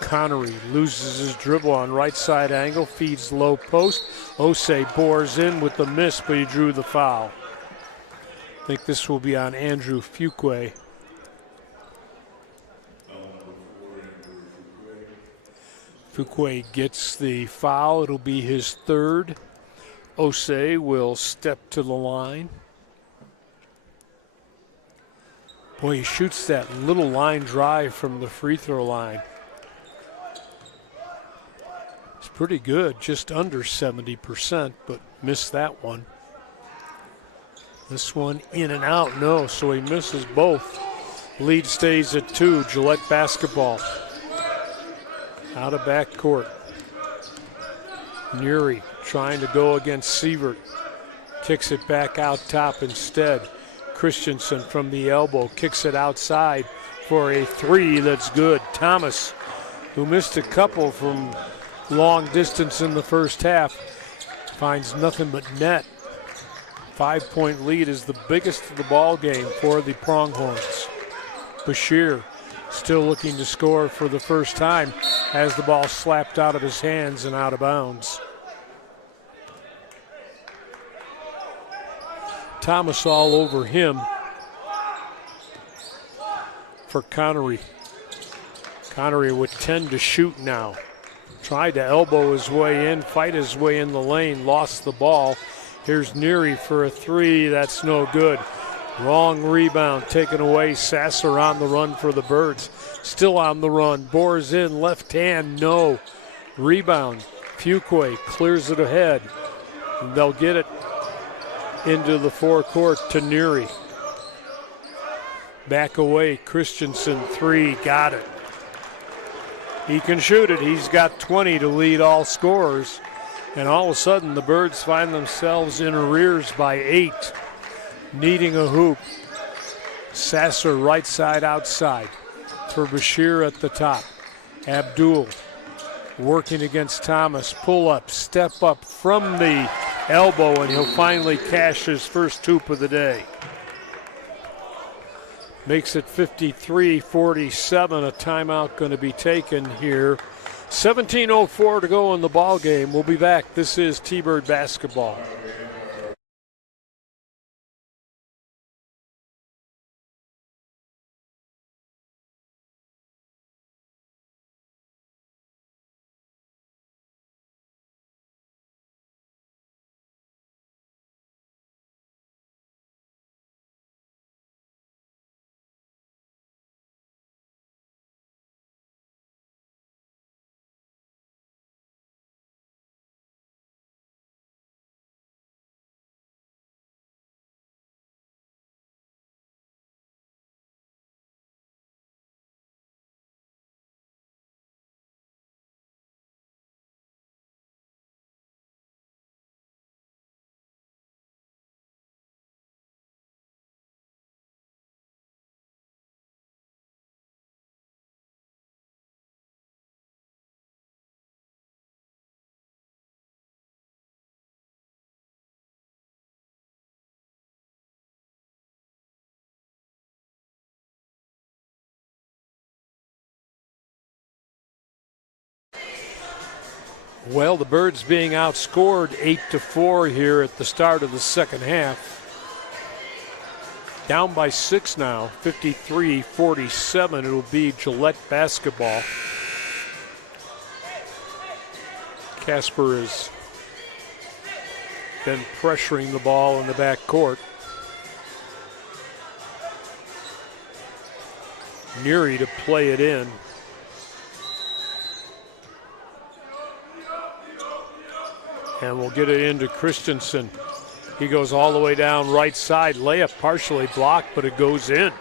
Connery loses his dribble on right side angle, feeds low post. Osei bores in with the miss, but he drew the foul. I think this will be on Andrew Fuqua. Fuqua gets the foul. It'll be his third. Osei will step to the line. Boy, he shoots that little line drive from the free throw line. It's pretty good, just under 70%, but missed that one. This one in and out, no, so he misses both. Lead stays at 2, Gillette basketball. Out of backcourt. Neary trying to go against Sievert. Kicks it back out top instead. Christensen from the elbow kicks it outside for a 3 that's good. Thomas, who missed a couple from long distance in the first half, finds nothing but net. 5-point lead is the biggest of the ball game for the Pronghorns. Bashir still looking to score for the first time as the ball slapped out of his hands and out of bounds. Thomas all over him for Connery. Connery with 10 to shoot now. Tried to elbow his way in, fight his way in the lane, lost the ball. Here's Neary for a 3, that's no good. Wrong rebound taken away. Sasser on the run for the Birds. Still on the run, bores in, left hand, no. Rebound, Fuqua clears it ahead. They'll get it into the forecourt to Neary. Back away, Christensen, 3, got it. He can shoot it, he's got 20 to lead all scorers. And all of a sudden the Birds find themselves in arrears by 8, needing a hoop. Sasser right side outside for Bashir at the top. Abdul working against Thomas, pull up, step up from the elbow, and he'll finally cash his first hoop of the day. Makes it 53-47, a timeout going to be taken here. 17:04 to go in the ball game. We'll be back. This is T-Bird basketball. Well, the Birds being outscored 8-4 here at the start of the second half. Down by 6 now, 53-47. It'll be Gillette basketball. Casper has been pressuring the ball in the backcourt. Neary to play it in. And we'll get it into Christensen. He goes all the way down right side. Layup partially blocked, but it goes in.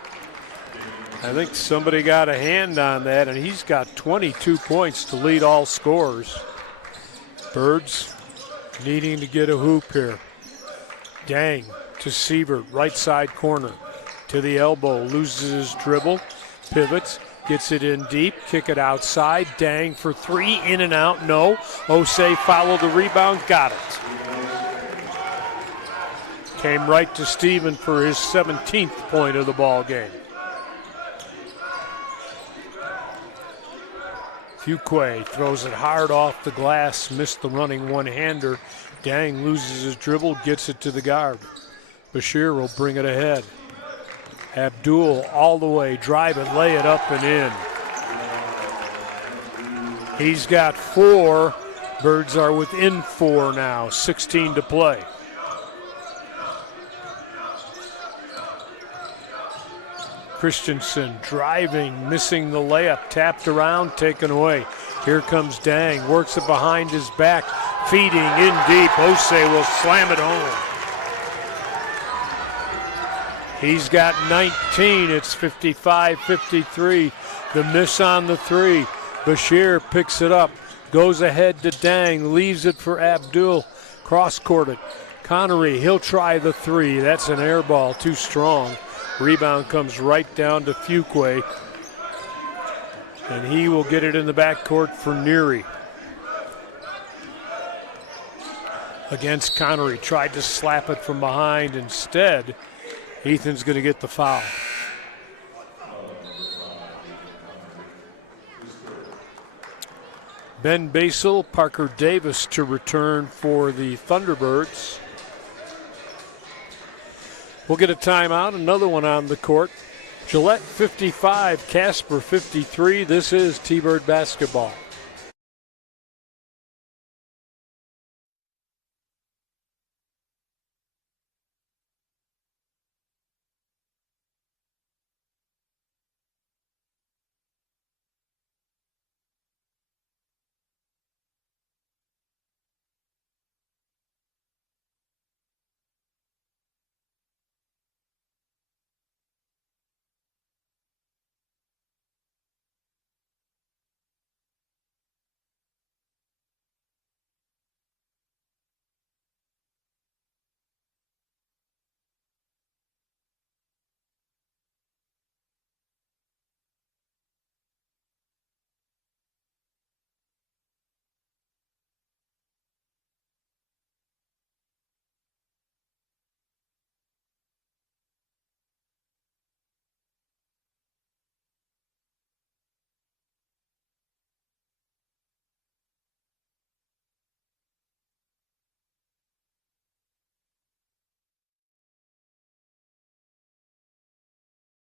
I think somebody got a hand on that, and he's got 22 points to lead all scorers. Birds needing to get a hoop here. Dang to Sievert, right side corner. To the elbow, loses his dribble, pivots, gets it in deep, kick it outside. Dang for three, in and out, no. Osei followed the rebound, got it. Came right to Steven for his 17th point of the ball game. Fuqua throws it hard off the glass, missed the running one-hander. Dang loses his dribble, gets it to the guard. Bashir will bring it ahead. Abdul all the way, drive it, lay it up and in. He's got 4. Birds are within 4 now, 16 to play. Christensen driving, missing the layup, tapped around, taken away. Here comes Dang, works it behind his back, feeding in deep. Osei will slam it home. He's got 19, it's 55-53. The miss on the 3. Bashir picks it up, goes ahead to Dang, leaves it for Abdul, cross-courted. Connery, he'll try the 3. That's an air ball, too strong. Rebound comes right down to Fuqua, and he will get it in the backcourt for Neary. Against Connery, tried to slap it from behind. Instead, Ethan's going to get the foul. Ben Basel, Parker Davis to return for the Thunderbirds. We'll get a timeout, another one on the court. Gillette 55, Casper 53. This is T-Bird basketball.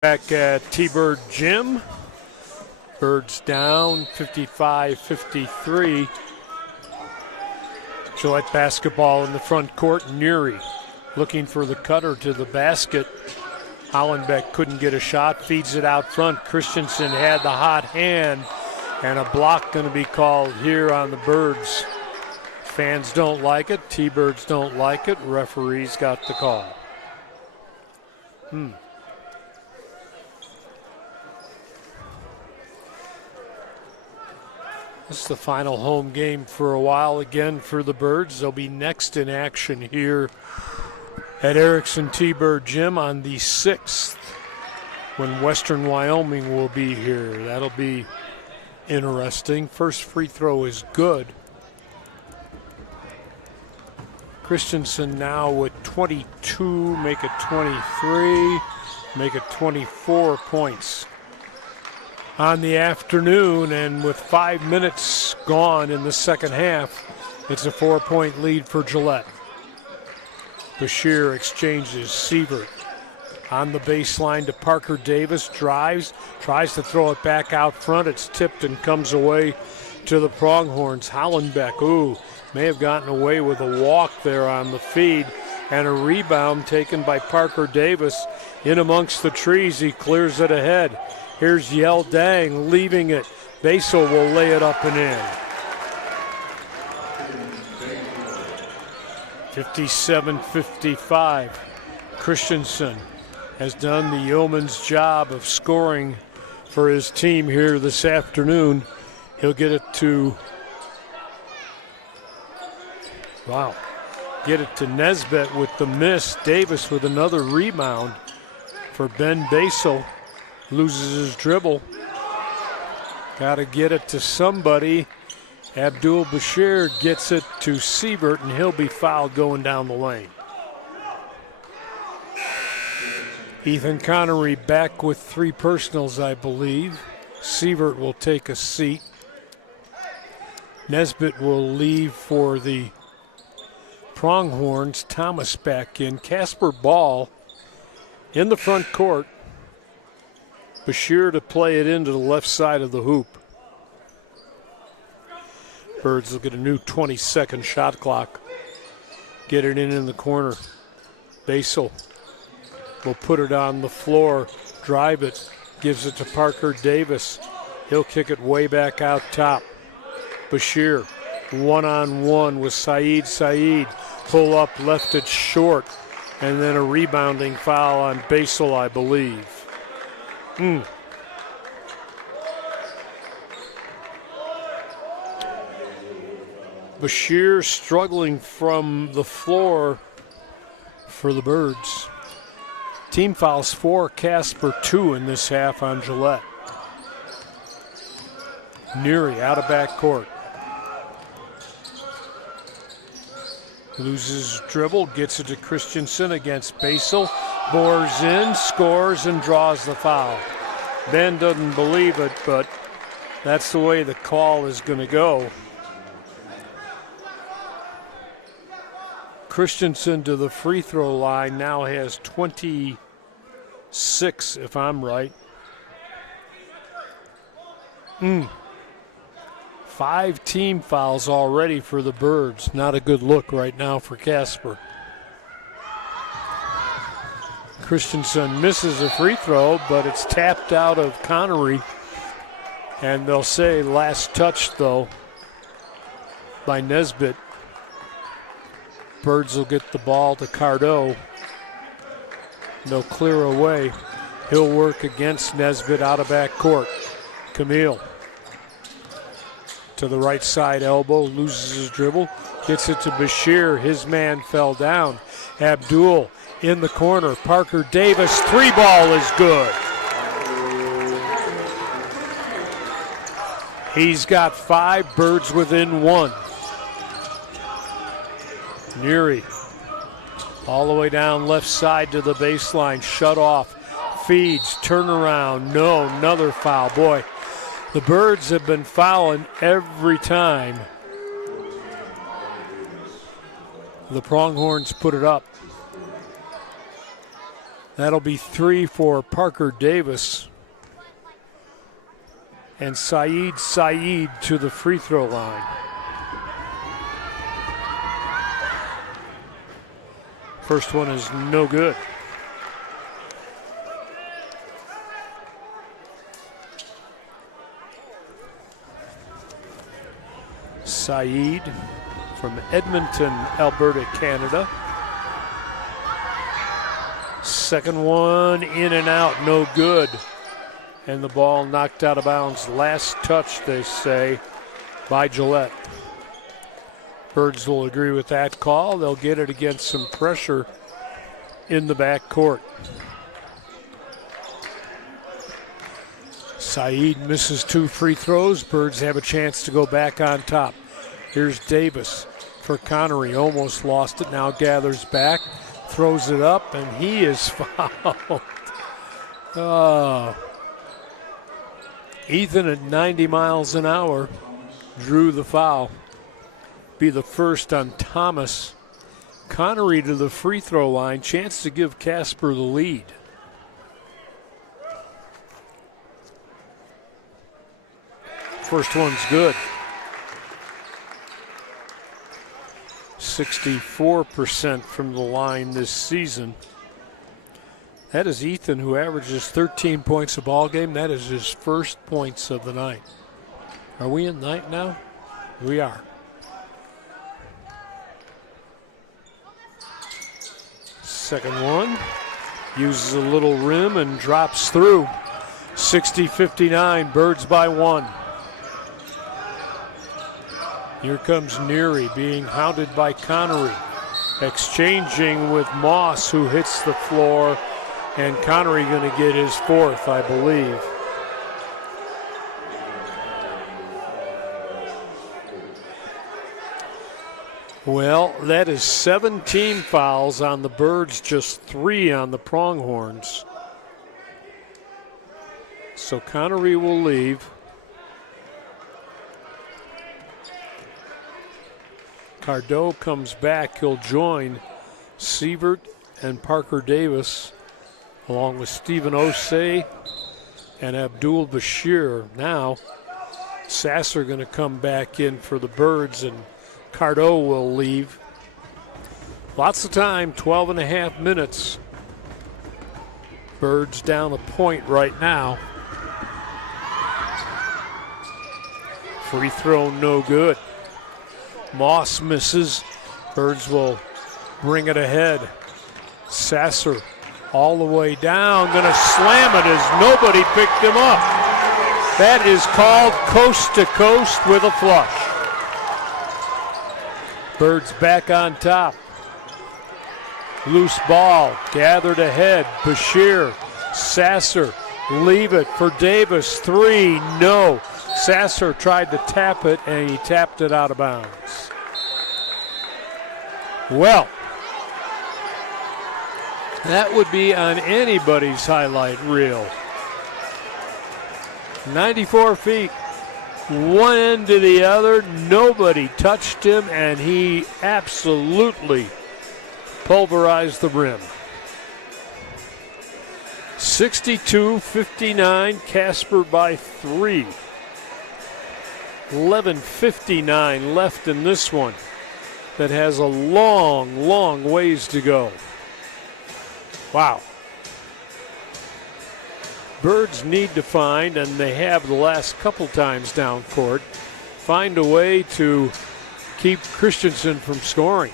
Back at T-Bird Gym. Birds down 55-53. Gillette basketball in the front court. Neary looking for the cutter to the basket. Hollenbeck couldn't get a shot, feeds it out front. Christensen had the hot hand, and a block going to be called here on the Birds. Fans don't like it. T-Birds don't like it. Referees got the call. This is the final home game for a while again for the Birds. They'll be next in action here at Erickson T-Bird Gym on the 6th when Western Wyoming will be here. That'll be interesting. First free throw is good. Christensen now with 22, make it 23, make it 24 points on the afternoon, and with 5 minutes gone in the second half, it's a 4-point lead for Gillette. Bashir exchanges. Sievert on the baseline to Parker Davis, drives, tries to throw it back out front. It's tipped and comes away to the Pronghorns. Hollenbeck, may have gotten away with a walk there on the feed, and a rebound taken by Parker Davis. In amongst the trees, he clears it ahead. Here's Yell Dang leaving it. Basel will lay it up and in. 57-55. Christensen has done the yeoman's job of scoring for his team here this afternoon. He'll get it to, Get it to Nesbitt with the miss. Davis with another rebound for Ben Basel. Loses his dribble. Got to get it to somebody. Abdul Bashir gets it to Siebert, and he'll be fouled going down the lane. Ethan Connery back with 3 personals, I believe. Siebert will take a seat. Nesbitt will leave for the Pronghorns. Thomas back in. Casper ball in the front court. Bashir to play it into the left side of the hoop. Birds will get a new 20-second shot clock. Get it in the corner. Basel will put it on the floor, drive it, gives it to Parker Davis. He'll kick it way back out top. Bashir, one-on-one with Saeed. Pull up, left it short, and then a rebounding foul on Basel, I believe. Bashir struggling from the floor for the Birds. Team fouls 4, Casper 2 in this half on Gillette. Neary out of backcourt. Loses dribble, gets it to Christensen against Basel. Bores in, scores, and draws the foul. Ben doesn't believe it, but that's the way the call is going to go. Christensen to the free throw line now has 26, if I'm right. 5 team fouls already for the Birds. Not a good look right now for Casper. Christensen misses a free throw, but it's tapped out of Connery. And they'll say last touch, though, by Nesbitt. Birds will get the ball to Cardo. They'll clear away. He'll work against Nesbitt out of backcourt. Camille to the right side elbow, loses his dribble, gets it to Bashir. His man fell down. Abdul in the corner. Parker Davis, 3 ball is good. He's got 5, Birds within 1. Neary all the way down left side to the baseline, shut off, feeds, turnaround, no, another foul. Boy, the Birds have been fouling every time the Pronghorns put it up. That'll be 3 for Parker Davis. And Saeed to the free throw line. First one is no good. Saeed from Edmonton, Alberta, Canada. Second one in and out, no good. And the ball knocked out of bounds. Last touch, they say, by Gillette. Birds will agree with that call. They'll get it against some pressure in the backcourt. Saeed misses 2 free throws. Birds have a chance to go back on top. Here's Davis for Connery. Almost lost it. Now gathers back. Throws it up, and he is fouled. Ethan at 90 miles an hour drew the foul. Be the first on Thomas. Connery to the free throw line. Chance to give Casper the lead. First one's good. 64% from the line this season. That is Ethan, who averages 13 points a ball game. That is his first points of the night. Are we in night now? We are. Second one. Uses a little rim and drops through. 60-59, Birds by 1. Here comes Neary being hounded by Connery. exchanging with Moss, who hits the floor, and Connery going to get his fourth, I believe. Well, that is 17 fouls on the Birds, just 3 on the Pronghorns. So Connery will leave. Cardot comes back. He'll join Sievert and Parker Davis, along with Stephen Osei and Abdul Bashir. Now, Sasser going to come back in for the Birds, and Cardot will leave. Lots of time, 12 and a half minutes. Birds down a point right now. Free throw, no good. Moss misses. Birds will bring it ahead. Sasser all the way down, gonna slam it as nobody picked him up. That is called coast to coast with a flush. Birds back on top. Loose ball, gathered ahead. Bashir, Sasser, leave it for Davis. 3, no. Sasser tried to tap it, and he tapped it out of bounds. Well, that would be on anybody's highlight reel. 94 feet. One end to the other, nobody touched him, and he absolutely pulverized the rim. 62-59, Casper by 3. 11:59 left in this one that has a long, long ways to go. Wow. Birds need to find, and they have the last couple times down court, find a way to keep Christensen from scoring.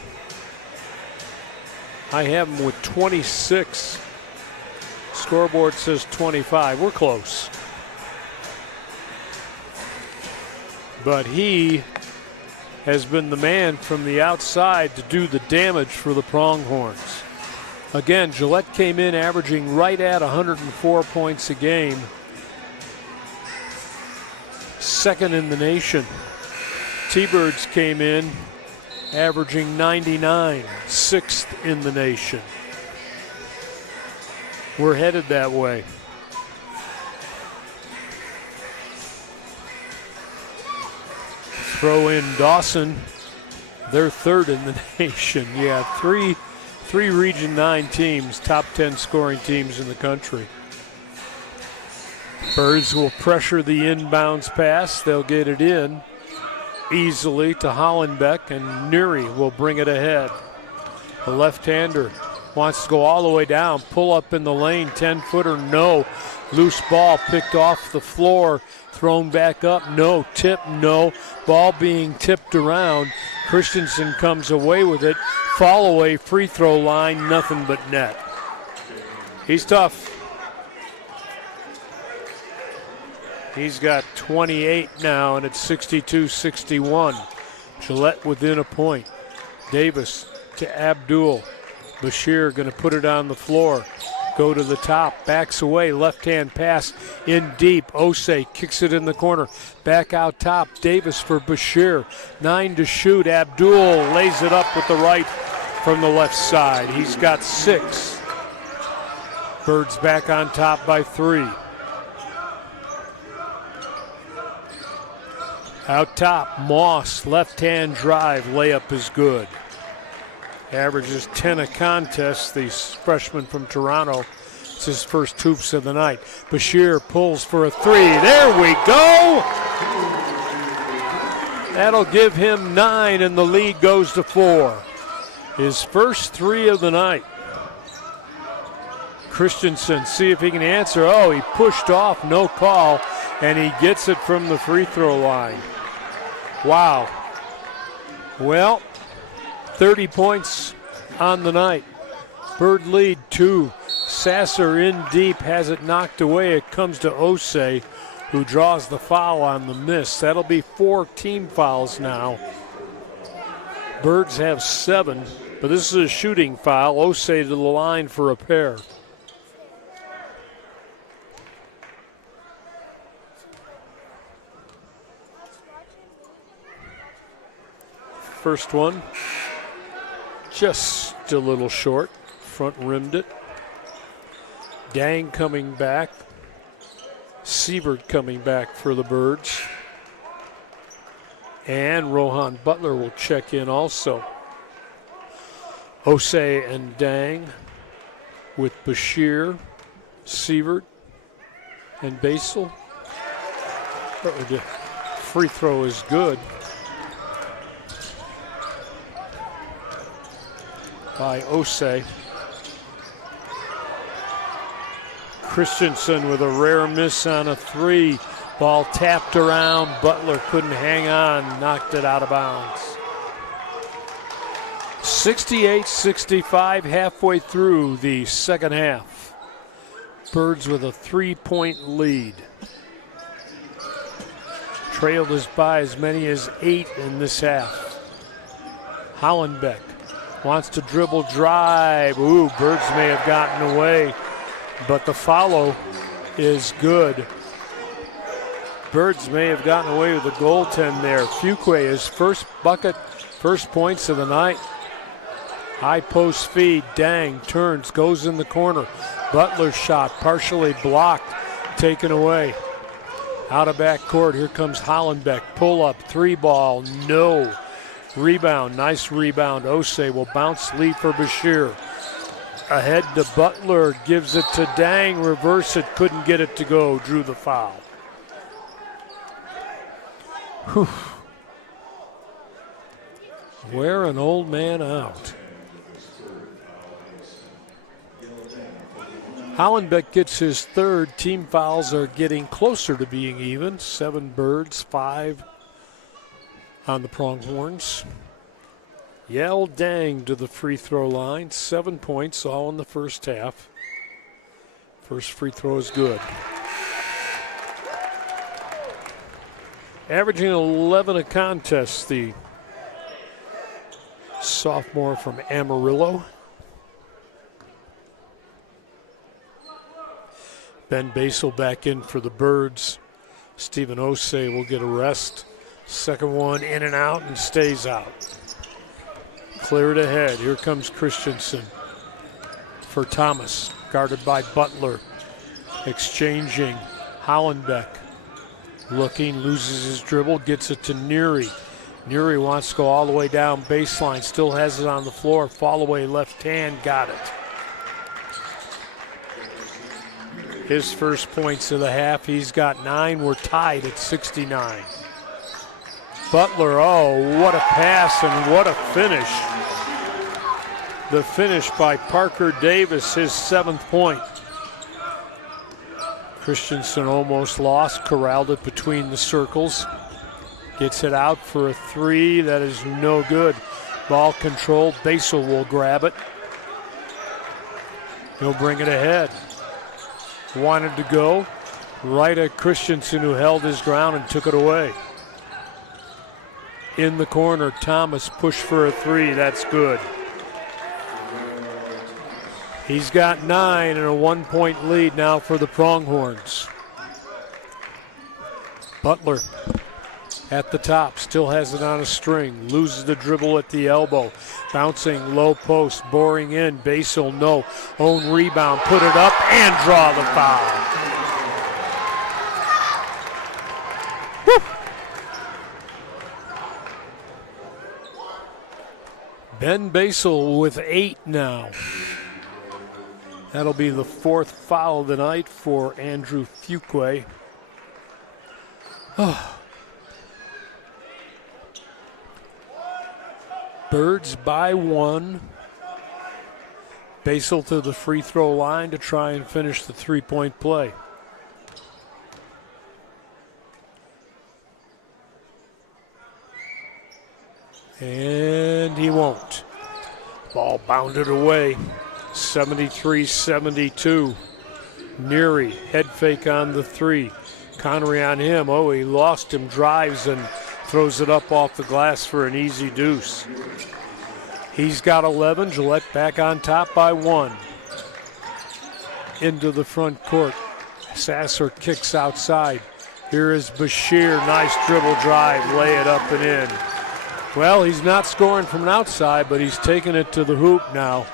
I have him with 26. Scoreboard says 25. We're close. But he has been the man from the outside to do the damage for the Pronghorns. Again, Gillette came in averaging right at 104 points a game. Second in the nation. T-Birds came in averaging 99, 6th in the nation. We're headed that way. Throw in Dawson. They're 3rd in the nation. Yeah, three Region 9 teams, top 10 scoring teams in the country. Birds will pressure the inbounds pass. They'll get it in easily to Hollenbeck, and Neary will bring it ahead. The left-hander wants to go all the way down, pull up in the lane, 10-footer, no. Loose ball picked off the floor, thrown back up, no. Tip, no. Ball being tipped around. Christensen comes away with it. Fall away, free throw line, nothing but net. He's tough. He's got 28 now, and it's 62-61. Gillette within a point. Davis to Abdul. Bashir going to put it on the floor. Go to the top, backs away, left-hand pass in deep. Osei kicks it in the corner. Back out top, Davis for Bashir. 9 to shoot. Abdul lays it up with the right from the left side. He's got 6. Birds back on top by 3. Out top, Moss, left-hand drive, layup is good. Averages 10 a contest, the freshman from Toronto. It's his first hoops of the night. Bashir pulls for a 3. There we go! That'll give him 9, and the lead goes to 4. His first 3 of the night. Christensen, see if he can answer. Oh, he pushed off, no call, and he gets it from the free throw line. Wow. Well, 30 points on the night. Bird lead 2. Sasser in deep, has it knocked away. It comes to Osei, who draws the foul on the miss. That'll be 4 team fouls now. Birds have 7. But this is a shooting foul. Osei to the line for a pair. First one, just a little short. Front rimmed it. Dang coming back. Sievert coming back for the Birds. And Rohan Butler will check in also. Osei and Dang with Bashir, Sievert, and Basel. The free throw is good by Osei. Christensen with a rare miss on a three. Ball tapped around. Butler couldn't hang on, knocked it out of bounds. 68-65 halfway through the second half. Birds with a 3-point lead. Trailed us by as many as 8 in this half. Hollenbeck wants to dribble drive. Ooh, Birds may have gotten away, but the follow is good. Birds may have gotten away with the goaltend there. Fuqua, his first bucket, first points of the night. High post feed, Dang turns, goes in the corner. Butler's shot partially blocked, taken away. Out of back court, here comes Hollenbeck. Pull up, three ball, no. Rebound, nice rebound. Osei will bounce lead for Bashir. Ahead to Butler, gives it to Dang, reverse it, couldn't get it to go, drew the foul. Whew. Wear an old man out. Hollenbeck gets his third. Team fouls are getting closer to being even. 7 Birds, 5 on the Pronghorns. Yell Dang to the free throw line. 7 points, all in the first half. First free throw is good. Averaging 11 a contest, the sophomore from Amarillo. Ben Basel back in for the Birds. Stephen Osei will get a rest. Second one in and out and stays out. Cleared ahead. Here comes Christensen for Thomas. Guarded by Butler. Exchanging. Hollenbeck. Looking, loses his dribble, gets it to Neary. Neary wants to go all the way down baseline, still has it on the floor. Fall away left hand, got it. His first points of the half, he's got 9. We're tied at 69. Butler, oh, what a pass and what a finish. The finish by Parker Davis, his 7th point. Christensen almost lost, corralled it between the circles. Gets it out for a 3, that is no good. Ball controlled, Basel will grab it. He'll bring it ahead. Wanted to go right at Christensen, who held his ground and took it away. In the corner, Thomas pushed for a 3, that's good. He's got 9 and a 1-point lead now for the Pronghorns. Butler at the top, still has it on a string, loses the dribble at the elbow, bouncing low post, boring in, Basel no, own rebound, put it up and draw the foul. Woo. Ben Basel with 8 now. That'll be the 4th foul of the night for Andrew Fuqua. Oh. Birds by 1. Basel to the free throw line to try and finish the 3-point play. And he won't. Ball bounded away. 73-72. Neary, head fake on the 3. Connery on him. Oh, he lost him, drives and throws it up off the glass for an easy deuce. He's got 11. Gillette back on top by 1. Into the front court. Sasser kicks outside. Here is Bashir. Nice dribble drive. Lay it up and in. Well, he's not scoring from an outside, but he's taking it to the hoop now.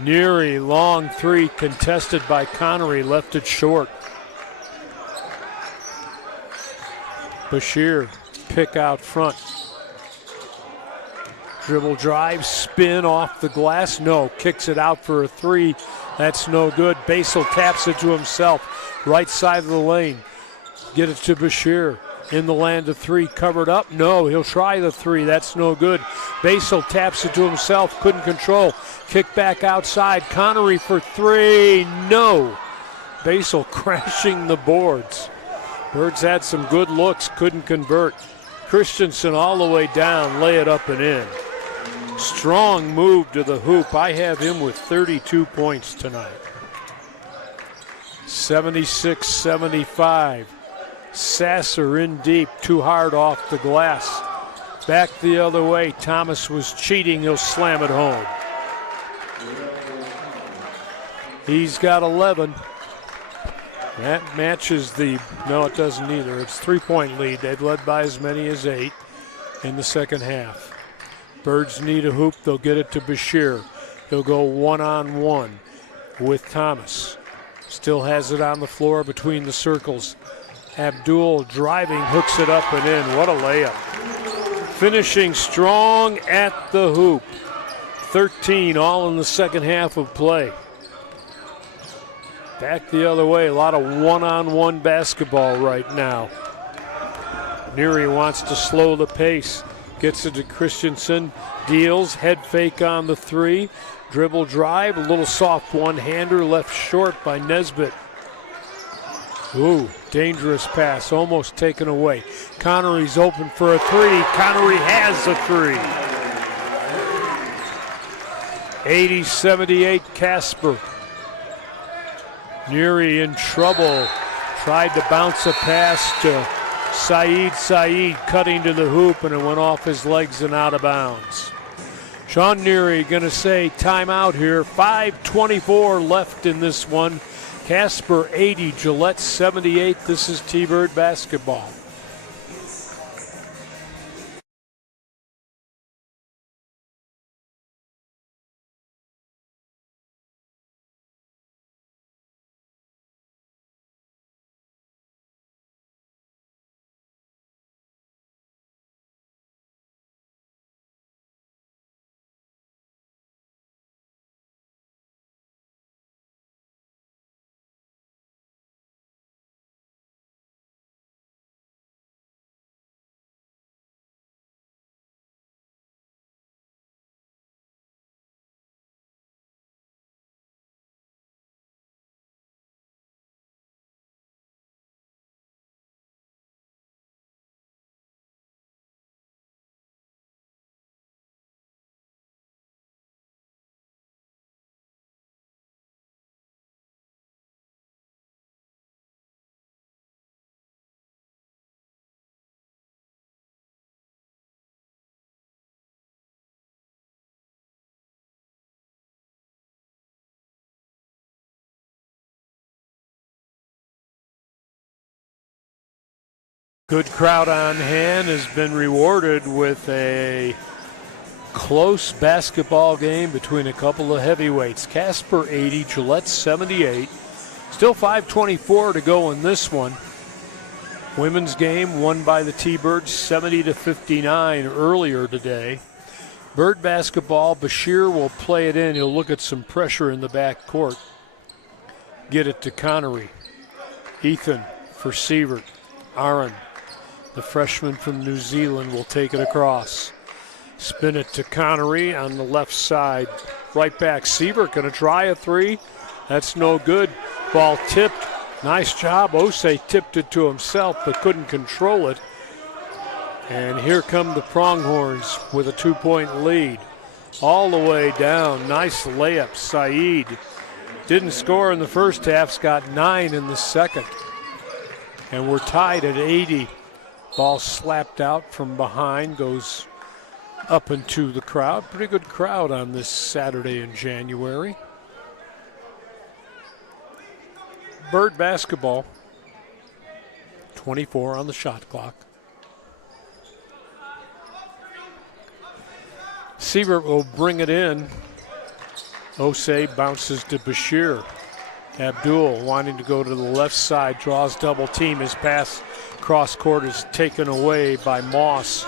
Neary, long three, contested by Connery, left it short. Bashir, pick out front. Dribble drive, spin off the glass. No, kicks it out for a three. That's no good. Basel taps it to himself. Right side of the lane. Get it to Bashir. In the land of three, covered up. No, he'll try the three. That's no good. Basel taps it to himself. Couldn't control. Kick back outside. Connery for three. No. Basel crashing the boards. Birds had some good looks. Couldn't convert. Christensen all the way down. Lay it up and in. Strong move to the hoop. I have him with 32 points tonight. 76-75. Sasser in deep, too hard off the glass. Back the other way. Thomas was cheating. He'll slam it home. He's got 11. That matches the, no, it doesn't either. It's 3-point lead. They've led by as many as 8 in the second half. Birds need a hoop. They'll get it to Bashir. He'll go one-on-one with Thomas. Still has it on the floor between the circles. Abdul driving, hooks it up and in. What a layup. Finishing strong at the hoop. 13 all in the second half of play. Back the other way. A lot of one-on-one basketball right now. Neary wants to slow the pace. Gets it to Christensen. Deals. Head fake on the three. Dribble drive. A little soft one-hander left short by Nesbitt. Ooh, dangerous pass, almost taken away. Connery's open for a three. Connery has a three. 80-78 Casper. Neary in trouble. Tried to bounce a pass to Saeed cutting to the hoop, and it went off his legs and out of bounds. Sean Neary going to say timeout here. 5:24 left in this one. Casper 80, Gillette 78. This is T-Bird basketball. Good crowd on hand has been rewarded with a close basketball game between a couple of heavyweights. Casper 80, Gillette 78. Still 5:24 to go in this one. Women's game won by the T-Birds 70-59 earlier today. Bird basketball, Bashir will play it in. He'll look at some pressure in the back court. Get it to Connery. Ethan for Sievert. Aaron, the freshman from New Zealand, will take it across. Spin it to Connery on the left side. Right back, Sievert going to try a three. That's no good. Ball tipped. Nice job. Osei tipped it to himself but couldn't control it. And here come the Pronghorns with a 2-point lead. All the way down. Nice layup. Saeed didn't score in the first half. Got 9 in the second. And we're tied at 80. Ball slapped out from behind. Goes up into the crowd. Pretty good crowd on this Saturday in January. Bird basketball. 24 on the shot clock. Sievert will bring it in. Osei bounces to Bashir. Abdul wanting to go to the left side, draws double team. His pass cross court is taken away by Moss.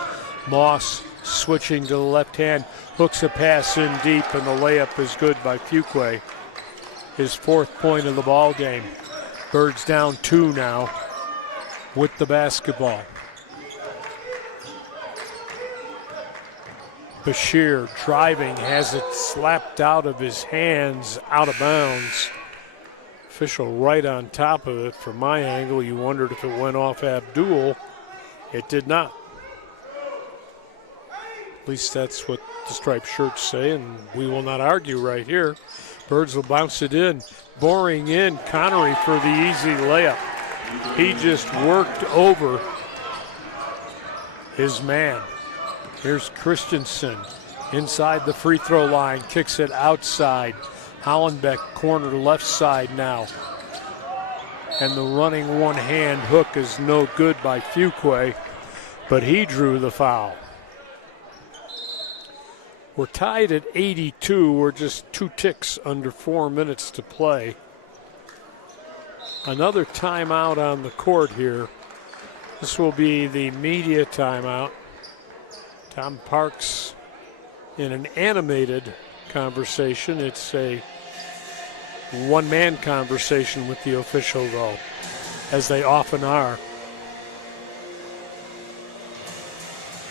Moss switching to the left hand, hooks a pass in deep, and the layup is good by Fuqua. His 4th point of the ball game. Birds down 2 now with the basketball. Bashir driving, has it slapped out of his hands, out of bounds. Official right on top of it. From my angle, you wondered if it went off Abdul. It did not. At least that's what the striped shirts say, and we will not argue right here. Birds will bounce it in. Boring in, Connery for the easy layup. He just worked over his man. Here's Christensen inside the free throw line, kicks it outside. Hollenbeck corner left side now. And the running one-hand hook is no good by Fuqua, but he drew the foul. We're tied at 82. We're just 2 ticks under 4 minutes to play. Another timeout on the court here. This will be the media timeout. Tom Parks in an animated conversation. It's a one-man conversation with the official, though, as they often are.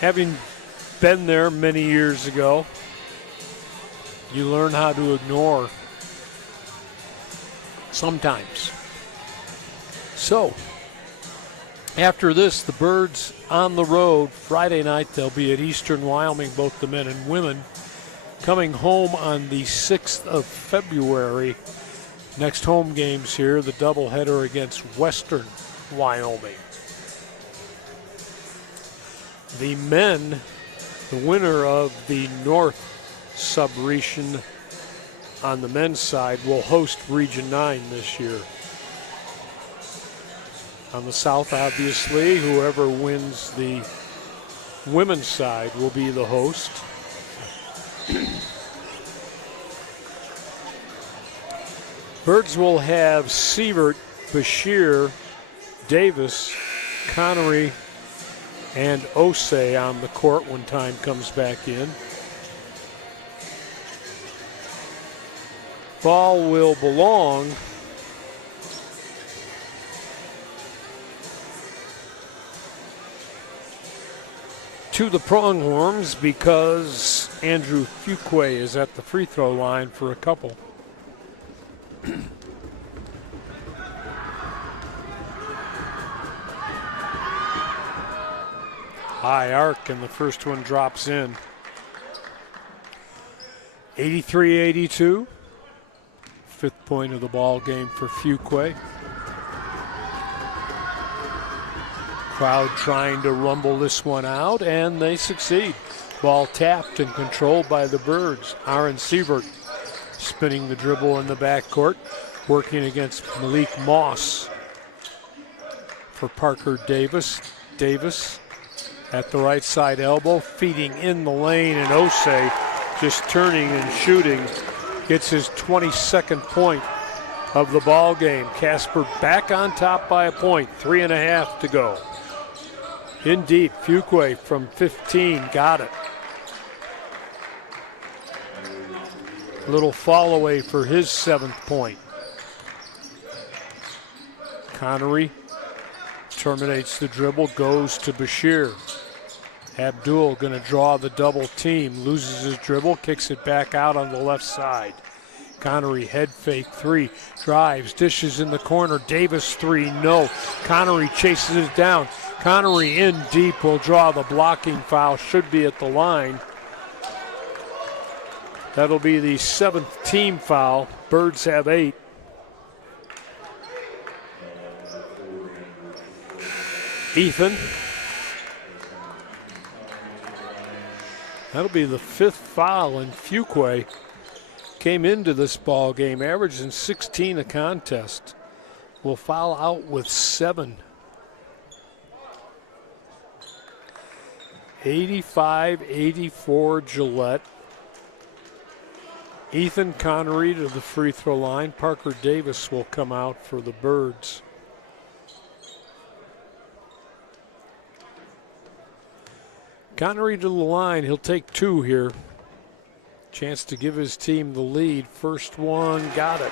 Having been there many years ago, you learn how to ignore sometimes. So, after this, the Birds on the road. Friday night, they'll be at Eastern Wyoming, both the men and women. Coming home on the 6th of February. Next home games here, the doubleheader against Western Wyoming. The men, the winner of the North sub-region on the men's side, will host Region 9 this year. On the South, obviously, whoever wins the women's side will be the host. Birds will have Sievert, Bashir, Davis, Connery, and Osei on the court when time comes back in. Ball will belong to the Pronghorns because Andrew Fuqua is at the free throw line for a couple. High arc, and the first one drops in. 83-82. 5th point of the ball game for Fuqua. Crowd trying to rumble this one out, and they succeed. Ball tapped and controlled by the Birds. Aaron Sievert spinning the dribble in the backcourt, working against Malik Moss for Parker Davis. Davis at the right side elbow, feeding in the lane, and Osei just turning and shooting. Gets his 22nd point of the ball game. Casper back on top by a point. 3.5 to go. In deep, Fuqua from 15 got it. Little fall away for his 7th point. Connery terminates the dribble, goes to Bashir. Abdul going to draw the double team, loses his dribble, kicks it back out on the left side. Connery head fake 3, drives, dishes in the corner. Davis 3, no. Connery chases it down. Connery in deep will draw the blocking foul, should be at the line. That'll be the 7th team foul. Birds have 8. Ethan That'll be the 5th foul, and Fuqua came into this ball game averaging 16 a contest. Will foul out with 7. 85-84 Gillette. Ethan Connery to the free throw line. Parker Davis will come out for the Birds. Connery to the line. He'll take 2 here. Chance to give his team the lead. First one, got it.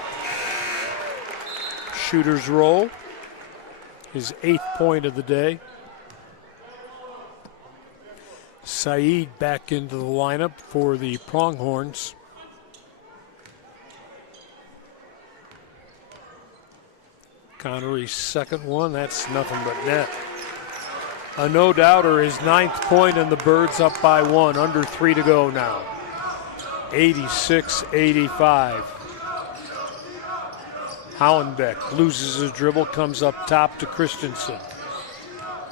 Shooter's roll. His 8th point of the day. Saeed back into the lineup for the Pronghorns. Connery's second one, that's nothing but net. A no-doubter, his 9th point, and the Birds up by 1. Under 3 to go now. 86-85. Hollenbeck loses his dribble, comes up top to Christensen.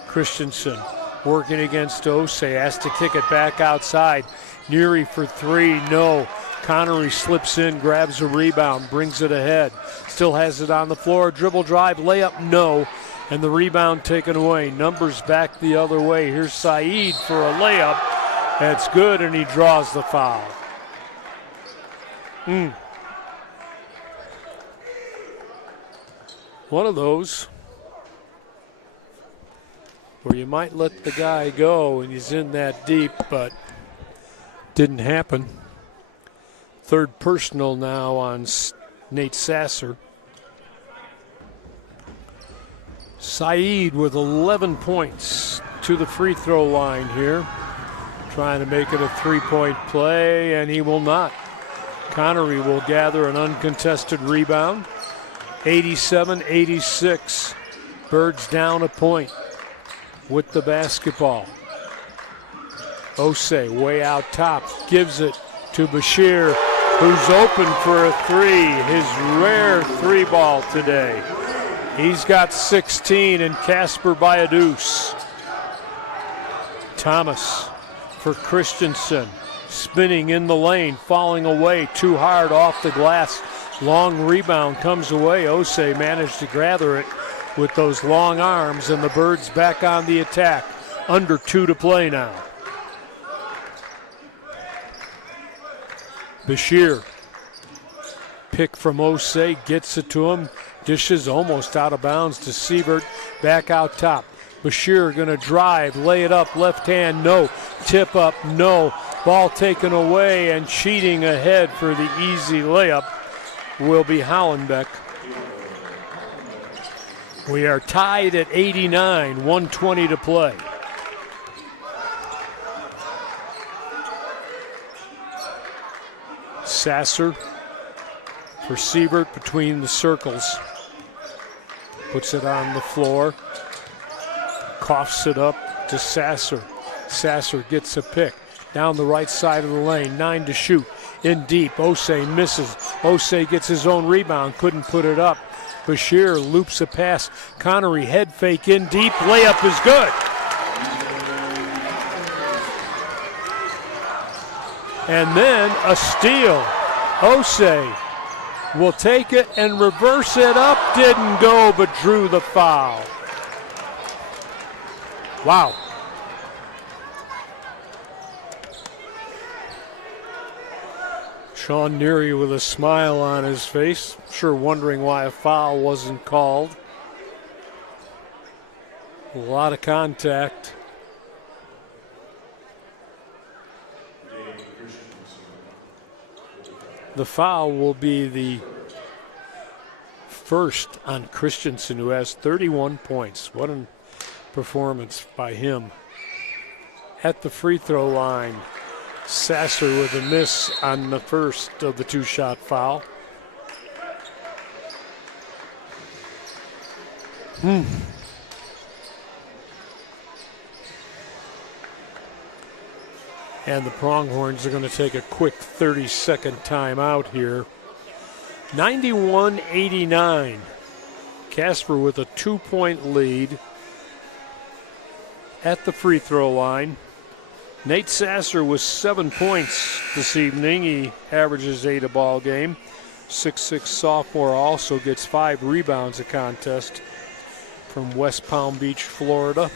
Christensen working against Osei, has to kick it back outside. Neary for 3, no. Connery slips in, grabs a rebound, brings it ahead. Still has it on the floor, dribble drive, layup, no. And the rebound taken away. Numbers back the other way. Here's Saeed for a layup. That's good, and he draws the foul. One of those where you might let the guy go and he's in that deep, but didn't happen. 3rd personal now on Nate Sasser. Saeed with 11 points to the free throw line here. Trying to make it a 3-point play, and he will not. Connery will gather an uncontested rebound. 87-86. Birds down a point with the basketball. Osei way out top, gives it to Bashir, who's open for a 3. His rare 3-ball today. He's got 16, and Casper by a deuce. Thomas for Christensen. Spinning in the lane, falling away too hard off the glass. Long rebound comes away. Osei managed to gather it with those long arms, and the Birds back on the attack. Under 2 to play now. Bashir. Pick from Osei, gets it to him. Dishes almost out of bounds to Sievert. Back out top. Bashir going to drive, lay it up, left hand, no. Tip up, no. Ball taken away, and cheating ahead for the easy layup will be Hollenbeck. We are tied at 89, 1:20 to play. Sasser for Sievert between the circles. Puts it on the floor. Coughs it up to Sasser. Sasser gets a pick. Down the right side of the lane, 9 to shoot. In deep, Osei misses. Osei gets his own rebound, couldn't put it up. Bashir loops a pass. Connery head fake in deep, layup is good. And then a steal. Osei will take it and reverse it up. Didn't go, but drew the foul. Wow. Sean Neary with a smile on his face, sure wondering why a foul wasn't called. A lot of contact. The foul will be the first on Christensen, who has 31 points. What a performance by him. At the free throw line, Sasser with a miss on the first of the 2-shot foul. And the Pronghorns are going to take a quick 30-second timeout here. 91-89. Casper with a 2-point lead at the free throw line. Nate Sasser with 7 points this evening. He averages 8 a ball game. 6'6" sophomore also gets 5 rebounds a contest from West Palm Beach, Florida.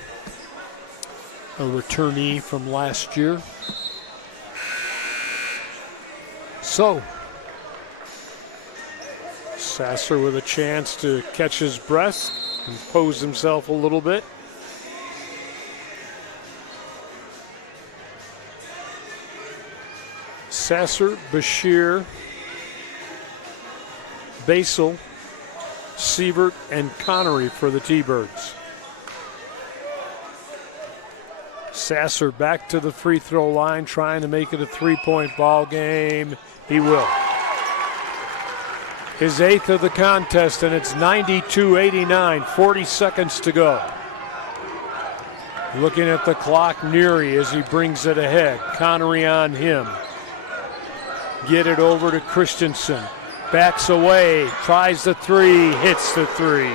A returnee from last year. So, Sasser with a chance to catch his breath and pose himself a little bit. Sasser, Bashir, Basel, Sievert, and Connery for the T-Birds. Sasser back to the free throw line, trying to make it a 3-point ball game. He will. His 8th of the contest, and it's 92-89, 40 seconds to go. Looking at the clock, Neary as he brings it ahead. Connery on him. Get it over to Christensen. Backs away, tries the 3, hits the 3.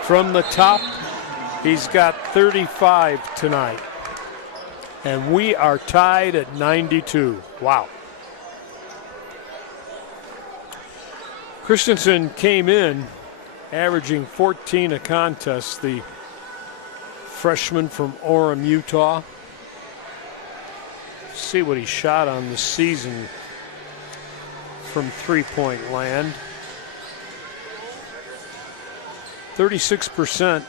From the top, he's got 35 tonight. And we are tied at 92. Wow. Christensen came in averaging 14 a contest, the freshman from Orem, Utah. See what he shot on the season from three-point land. 36%.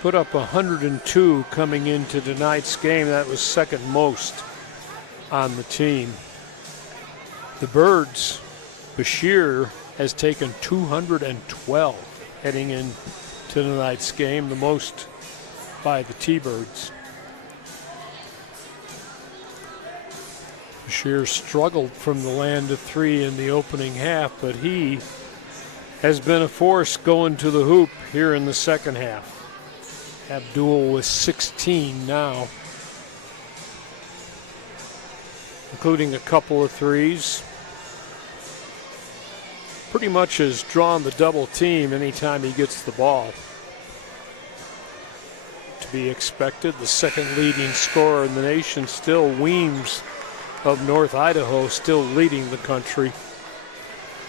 Put up 102 coming into tonight's game. That was second most on the team. The Birds, Bashir has taken 212 heading into tonight's game, the most by the T-Birds. Bashir struggled from the land of 3 in the opening half, but he has been a force going to the hoop here in the second half. Abdul with 16 now, including a couple of threes. Pretty much has drawn the double team anytime he gets the ball. To be expected, the second leading scorer in the nation, still Weems of North Idaho, still leading the country.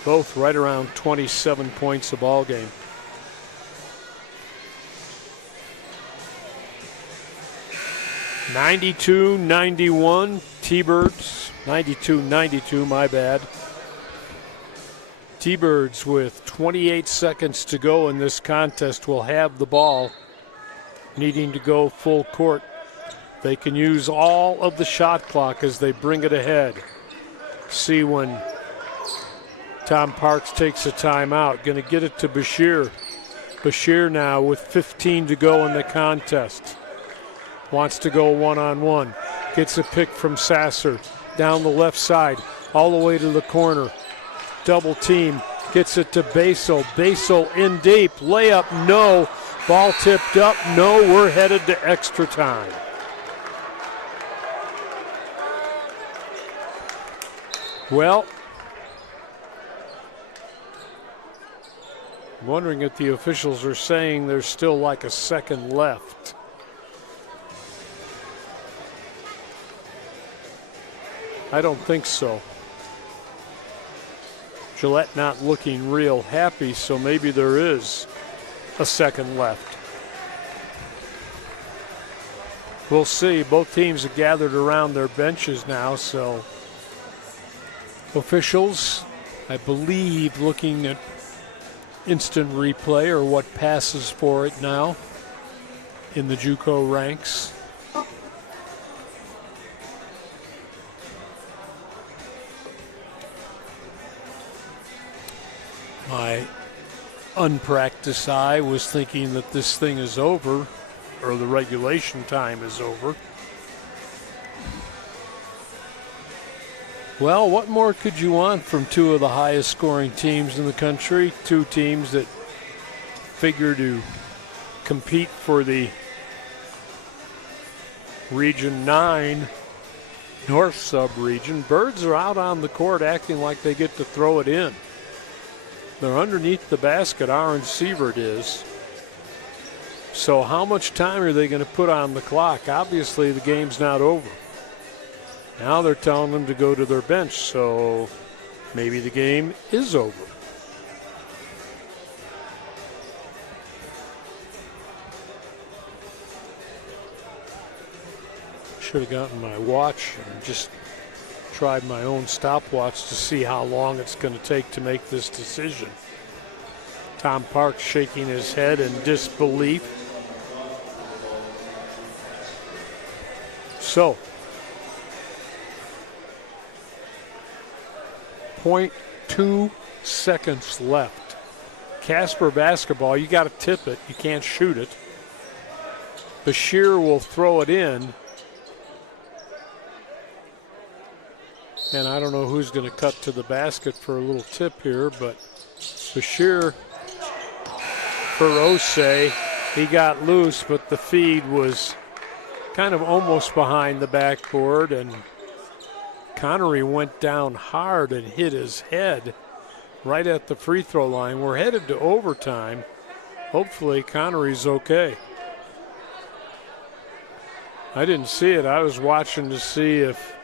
Both right around 27 points a ball game. (92-91) T-Birds. 92-92, my bad. T-Birds with 28 seconds to go in this contest will have the ball, needing to go full court. They can use all of the shot clock as they bring it ahead. See when Tom Parks takes a timeout. Going to get it to Bashir. Bashir now with 15 to go in the contest. Wants to go one-on-one. Gets a pick from Sasser down the left side, all the way to the corner. Double team. Gets it to Basel. Basel in deep. Layup, no. Ball tipped up, no. We're headed to extra time. Well, I'm wondering if the officials are saying there's still like a second left. I don't think so. Gillette not looking real happy, so maybe there is a second left. We'll see. Both teams have gathered around their benches now, so officials, I believe, looking at instant replay or what passes for it now in the JUCO ranks. My unpracticed eye was thinking that this thing is over, or the regulation time is over. Well, what more could you want from two of the highest scoring teams in the country? Two teams that figure to compete for the Region 9 North sub-region. Birds are out on the court acting like they get to throw it in. They're underneath the basket, Aaron Sievert is. So how much time are they going to put on the clock? Obviously, the game's not over. Now they're telling them to go to their bench, so maybe the game is over. Should have gotten my watch and just tried my own stopwatch to see how long it's going to take to make this decision. Tom Parks shaking his head in disbelief. So, 0.2 seconds left. Casper basketball, you got to tip it. You can't shoot it. Bashir will throw it in. And I don't know who's going to cut to the basket for a little tip here, but Bashir for Osei. He got loose, but the feed was kind of almost behind the backboard, and Connery went down hard and hit his head right at the free throw line. We're headed to overtime. Hopefully Connery's okay. I didn't see it. I was watching to see if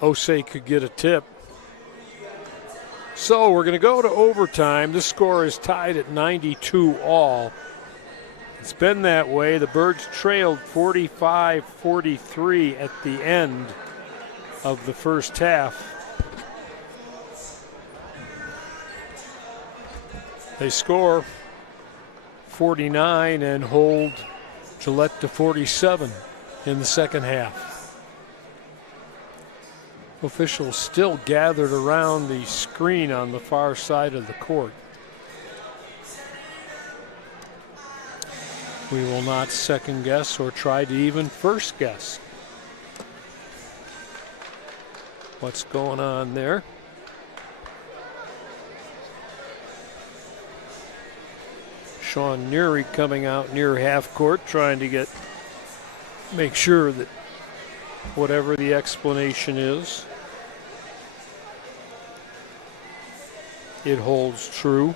Osei could get a tip. So we're going to go to overtime. This score is tied at 92 all. It's been that way. The Birds trailed 45-43 at the end of the first half. They score 49 and hold Gillette to 47 in the second half. Officials still gathered around the screen on the far side of the court. We will not second guess or try to even first guess what's going on there. Sean Neary coming out near half court trying to make sure that whatever the explanation is, it holds true.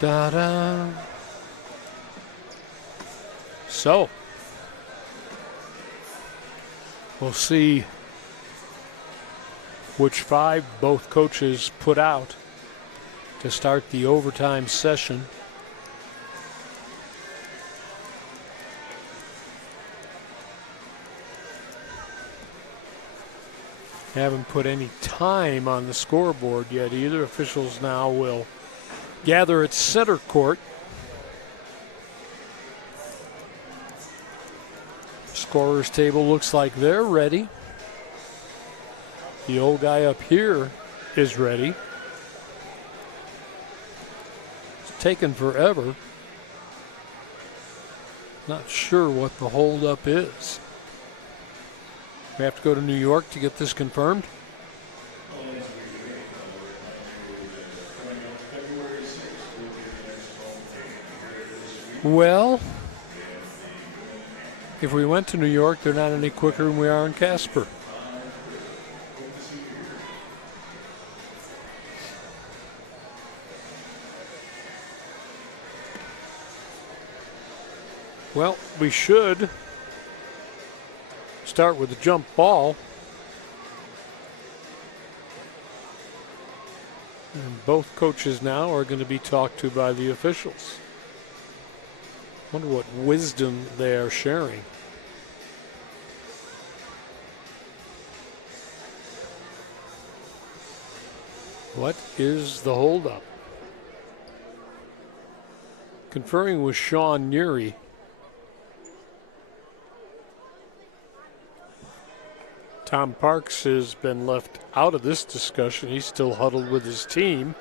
Da-da. So, we'll see which five both coaches put out to start the overtime session. Haven't put any time on the scoreboard yet either. Officials now will gather at center court. Scorer's table looks like they're ready. The old guy up here is ready. It's taken forever. Not sure what the holdup is. We have to go to New York to get this confirmed. Well, if we went to New York, they're not any quicker than we are in Casper. Well, we should start with the jump ball. And both coaches now are going to be talked to by the officials. Wonder what wisdom they are sharing. What is the holdup? Conferring with Sean Neary. Tom Parks has been left out of this discussion. He's still huddled with his team.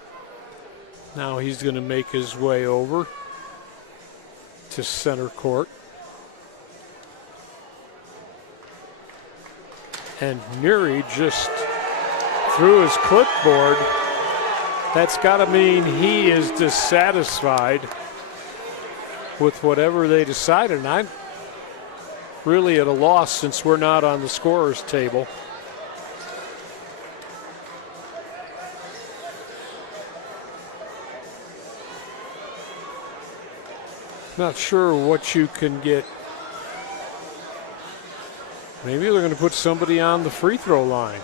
Now he's going to make his way over to center court. And Neary just threw his clipboard. That's got to mean he is dissatisfied with whatever they decided. And I'm really at a loss since we're not on the scorer's table. Not sure what you can get. Maybe they're going to put somebody on the free throw line.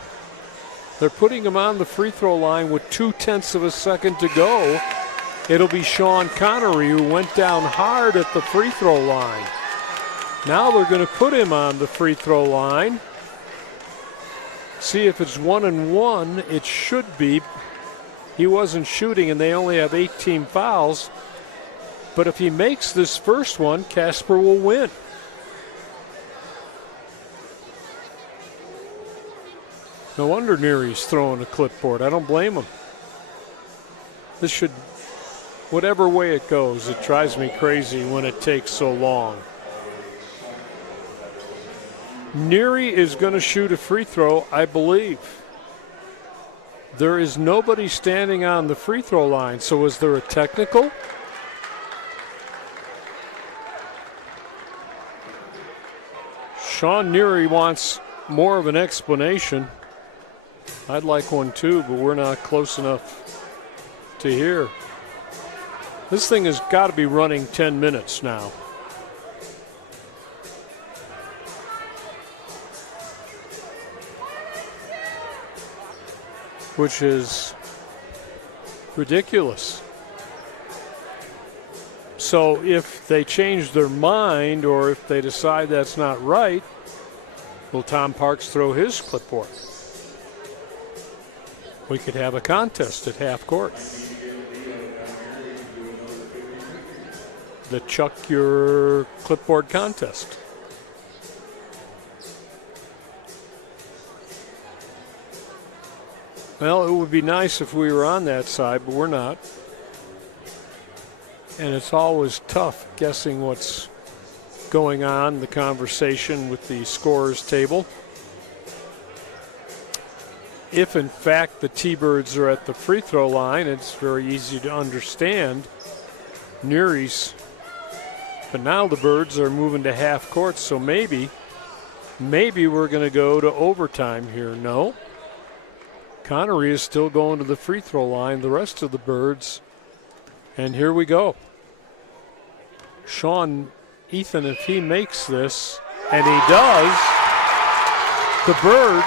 They're putting him on the free throw line with 0.2 of a second to go. It'll be Sean Connery, who went down hard at the free throw line. Now they're going to put him on the free throw line. See if it's 1-1. It should be. He wasn't shooting, and they only have 18 fouls. But if he makes this first one, Casper will win. No wonder Neary's throwing a clipboard. I don't blame him. This should, whatever way it goes, it drives me crazy when it takes so long. Neary is going to shoot a free throw, I believe. There is nobody standing on the free throw line, so is there a technical? Sean Neary wants more of an explanation. I'd like one too, but we're not close enough to hear. This thing has got to be running 10 minutes now. Which is ridiculous. So if they change their mind, or if they decide that's not right, will Tom Parks throw his clipboard? We could have a contest at half court. The chuck your clipboard contest. Well, it would be nice if we were on that side, but we're not. And it's always tough guessing what's going on in the conversation with the scorers table. If, in fact, the T-Birds are at the free throw line, it's very easy to understand. Neary's. But now the Birds are moving to half court, so maybe we're going to go to overtime here. No. Connery is still going to the free throw line, the rest of the Birds. And here we go. Ethan, if he makes this, and he does, the Birds,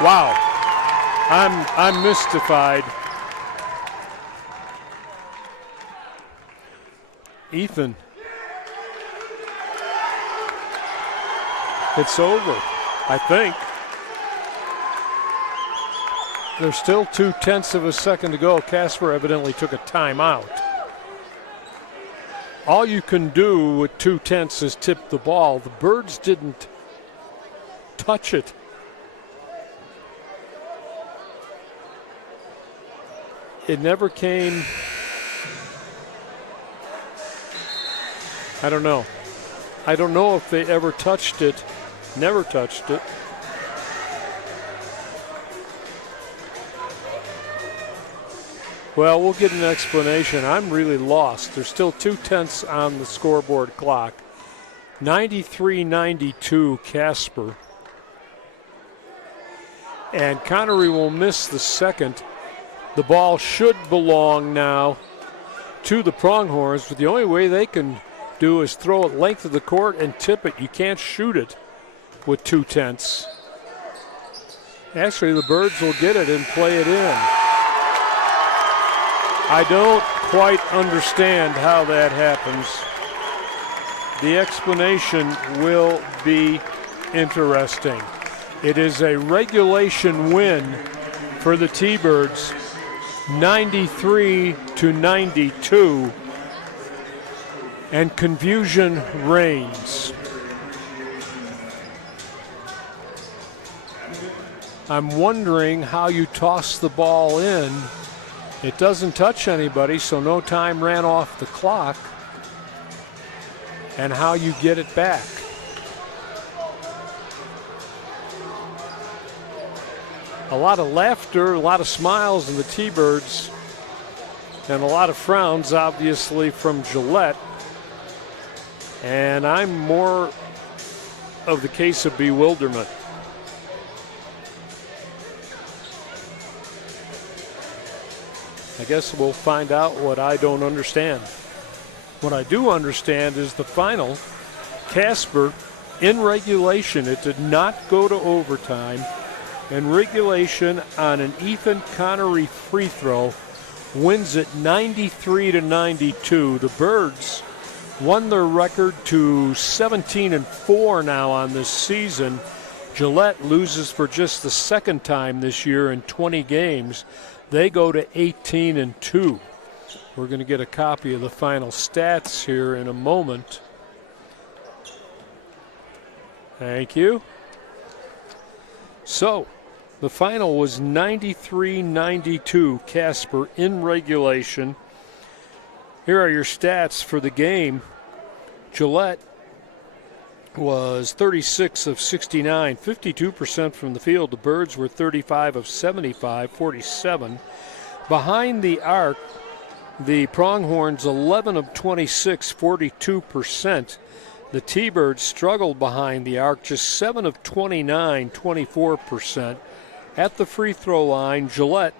wow, I'm mystified. Ethan, it's over, I think. There's still 0.2 of a second to go. Casper evidently took a timeout. All you can do with 0.2 is tip the ball. The Birds didn't touch it. It never came. I don't know. I don't know if they ever touched it. Never touched it. Well, we'll get an explanation. I'm really lost. There's still 0.2 on the scoreboard clock. 93-92 Casper. And Connery will miss the second. The ball should belong now to the Pronghorns, but the only way they can do is throw it length of the court and tip it. You can't shoot it with 0.2. Actually, the Birds will get it and play it in. I don't quite understand how that happens. The explanation will be interesting. It is a regulation win for the T-Birds, 93-92, and confusion reigns. I'm wondering how you toss the ball in. It doesn't touch anybody, so no time ran off the clock. And how you get it back. A lot of laughter, a lot of smiles in the T-Birds, and a lot of frowns, obviously, from Gillette. And I'm more of the case of bewilderment. I guess we'll find out what I don't understand. What I do understand is the final, Casper, in regulation, it did not go to overtime. In regulation, on an Ethan Connery free throw, wins it 93-92. The Birds won their record to 17-4 now on this season. Gillette loses for just the second time this year in 20 games. They go to 18-2. We're going to get a copy of the final stats here in a moment. Thank you. So, the final was 93-92, Casper in regulation. Here are your stats for the game. Gillette was 36 of 69, 52% from the field. The Birds were 35 of 75, 47. Behind the arc, the Pronghorns 11 of 26, 42%. The T-Birds struggled behind the arc, just 7 of 29, 24%. At the free throw line, Gillette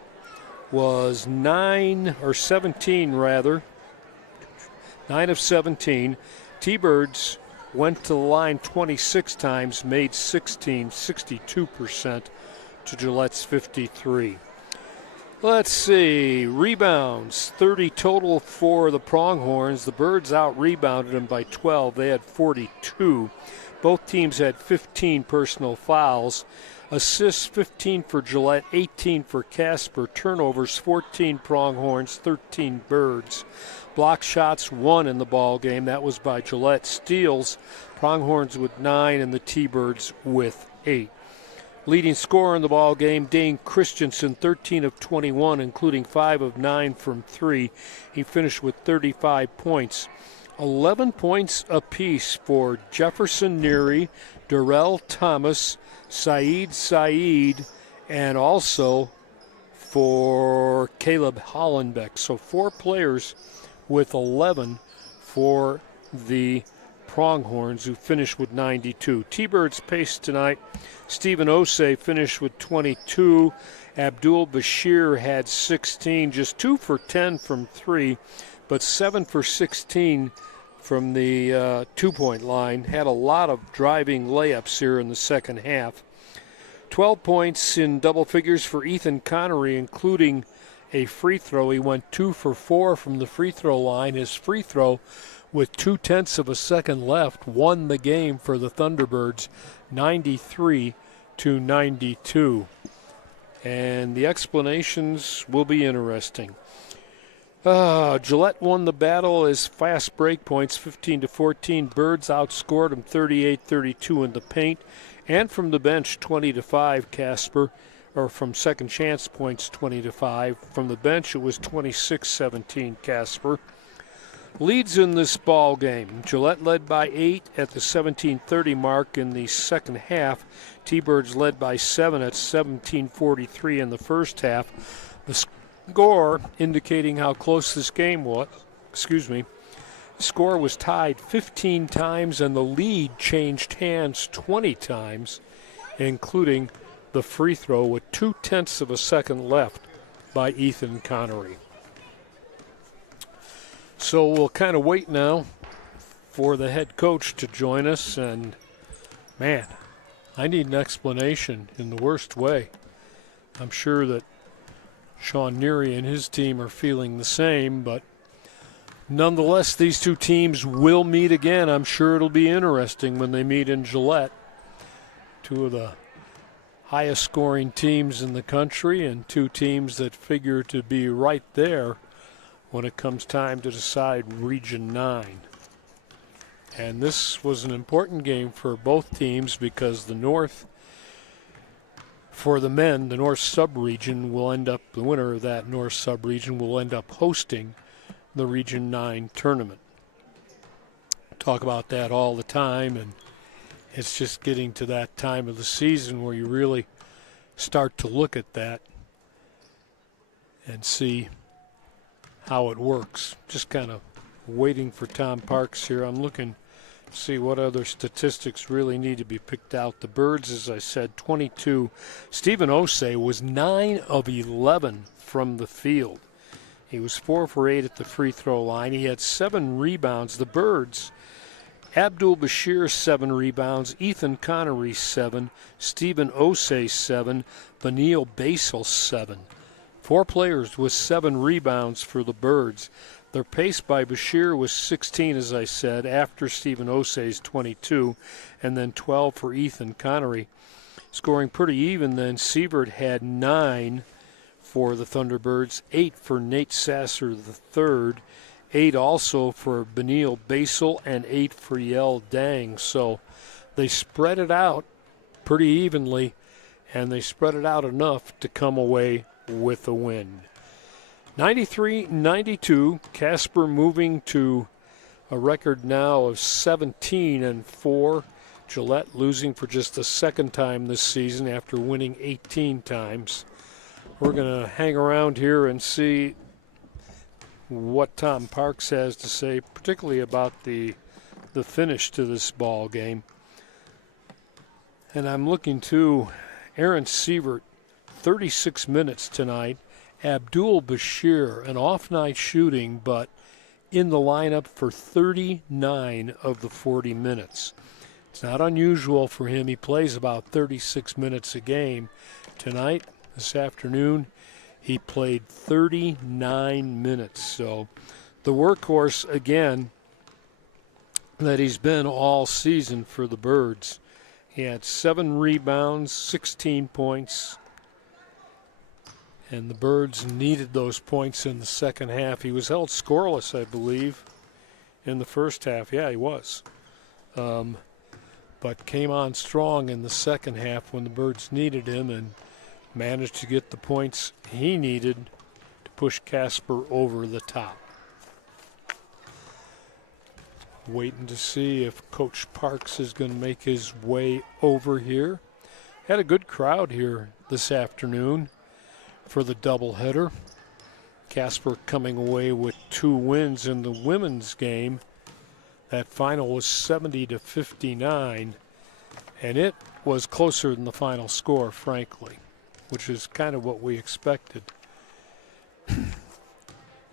was 9 of 17. T-Birds went to the line 26 times, made 16, 62% to Gillette's 53. Let's see, rebounds, 30 total for the Pronghorns. The Birds out-rebounded them by 12. They had 42. Both teams had 15 personal fouls. Assists, 15 for Gillette, 18 for Casper. Turnovers, 14 Pronghorns, 13 Birds. Block shots, 1 in the ball game. That was by Gillette. Steals, Pronghorns with 9 and the T-Birds with 8. Leading scorer in the ball game, Dane Christensen, 13 of 21, including 5 of 9 from 3. He finished with 35 points. 11 points apiece for Jefferson Neary, Darrell Thomas, Saeed, and also for Caleb Hollenbeck. So 4 players with 11 for the Pronghorns, who finished with 92. T-Birds pace tonight. Stephen Osei finished with 22. Abdul Bashir had 16, just 2 for 10 from 3, but 7 for 16 from the two-point line. Had a lot of driving layups here in the second half. 12 points in double figures for Ethan Connery, including a free throw. He went 2 for 4 from the free throw line. His free throw, with 0.2 of a second left, won the game for the Thunderbirds, 93-92. And the explanations will be interesting. Gillette won the battle as fast break points, 15-14. Birds outscored them 38-32 in the paint. And from the bench, 20-5, Casper. Or from second chance points, 20-5. From the bench, it was 26-17, Casper. Leads in this ball game. Gillette led by 8 at the 17:30 mark in the second half. T-Birds led by 7 at 17:43 in the first half. The score indicating how close this game was. The score was tied 15 times, and the lead changed hands 20 times, including the free throw with 0.2 of a second left by Ethan Connery. So we'll kind of wait now for the head coach to join us, and man, I need an explanation in the worst way. I'm sure that Sean Neary and his team are feeling the same, but nonetheless, these two teams will meet again. I'm sure it'll be interesting when they meet in Gillette. Two of the highest scoring teams in the country, and two teams that figure to be right there when it comes time to decide Region 9. And this was an important game for both teams because the North, for the men, the North sub-region will end up, the winner of that North sub-region will end up hosting the Region 9 tournament. Talk about that all the time, and it's just getting to that time of the season where you really start to look at that and see how it works. Just kind of waiting for Tom Parks here. I'm looking to see what other statistics really need to be picked out. The Birds, as I said, 22. Stephen Osei was 9 of 11 from the field. He was 4 for 8 at the free throw line. He had 7 rebounds. The Birds, Abdul Bashir, 7 rebounds. Ethan Connery, 7. Stephen Osei, 7. Benil Basel, 7. 4 players with 7 rebounds for the Birds. Their pace by Bashir was 16, as I said, after Stephen Osei's 22, and then 12 for Ethan Connery. Scoring pretty even then, Sievert had 9 for the Thunderbirds, 8 for Nate Sasser III, 8 also for Benil Basel, and 8 for Yel Dang. So they spread it out pretty evenly, and they spread it out enough to come away with a win. 93-92, Casper moving to a record now of 17-4. Gillette losing for just the second time this season after winning 18 times. We're going to hang around here and see what Tom Parks has to say, particularly about the finish to this ball game. And I'm looking to Aaron Sievert, 36 minutes tonight. Abdul Bashir, an off-night shooting, but in the lineup for 39 of the 40 minutes. It's not unusual for him. He plays about 36 minutes a game. Tonight, this afternoon, he played 39 minutes. So the workhorse, again, that he's been all season for the Birds. He had 7 rebounds, 16 points. And the Birds needed those points in the second half. He was held scoreless, I believe, in the first half. Yeah, he was. But came on strong in the second half when the Birds needed him and managed to get the points he needed to push Casper over the top. Waiting to see if Coach Parks is going to make his way over here. Had a good crowd here this afternoon for the doubleheader. Casper coming away with 2 wins in the women's game. That final was 70-59, and it was closer than the final score, frankly, which is kind of what we expected.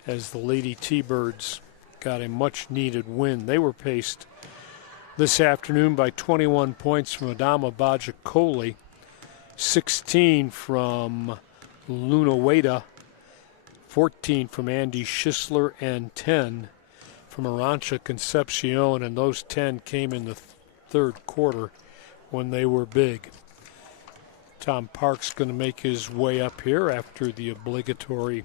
As the Lady T-Birds got a much-needed win. They were paced this afternoon by 21 points from Adama Bajakoli, 16 from Luna Weda, 14 from Andy Schisler, and 10 from Arancha Concepcion, and those 10 came in the third quarter when they were big. Tom Parks going to make his way up here after the obligatory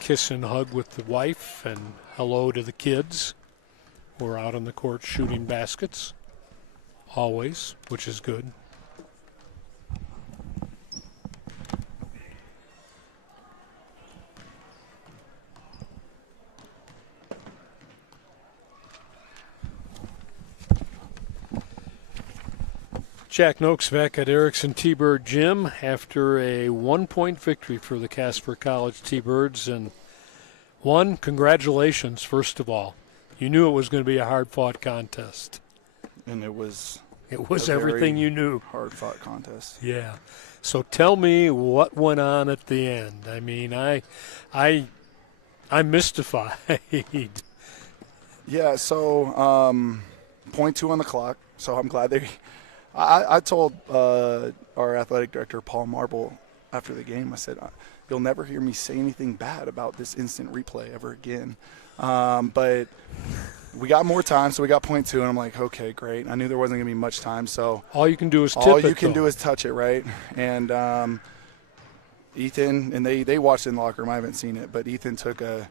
kiss and hug with the wife and hello to the kids who are out on the court shooting baskets, always, which is good. Jack Noakes back at Erickson T-Bird Gym after a 1-point victory for the Casper College T-Birds. And one, congratulations, first of all. You knew it was going to be a hard-fought contest. And it was everything you knew. Hard-fought contest. Yeah. So tell me what went on at the end. I mean, I'm mystified. Yeah, so .2 on the clock. So I'm glad they – I told our athletic director, Paul Marble, after the game, I said, you'll never hear me say anything bad about this instant replay ever again. But we got more time, so we got .2, and I'm like, okay, great. I knew there wasn't going to be much time, so all you can do is tip all it, you can though. do is touch it, right? And Ethan, and they watched it in the locker room. I haven't seen it, but Ethan took a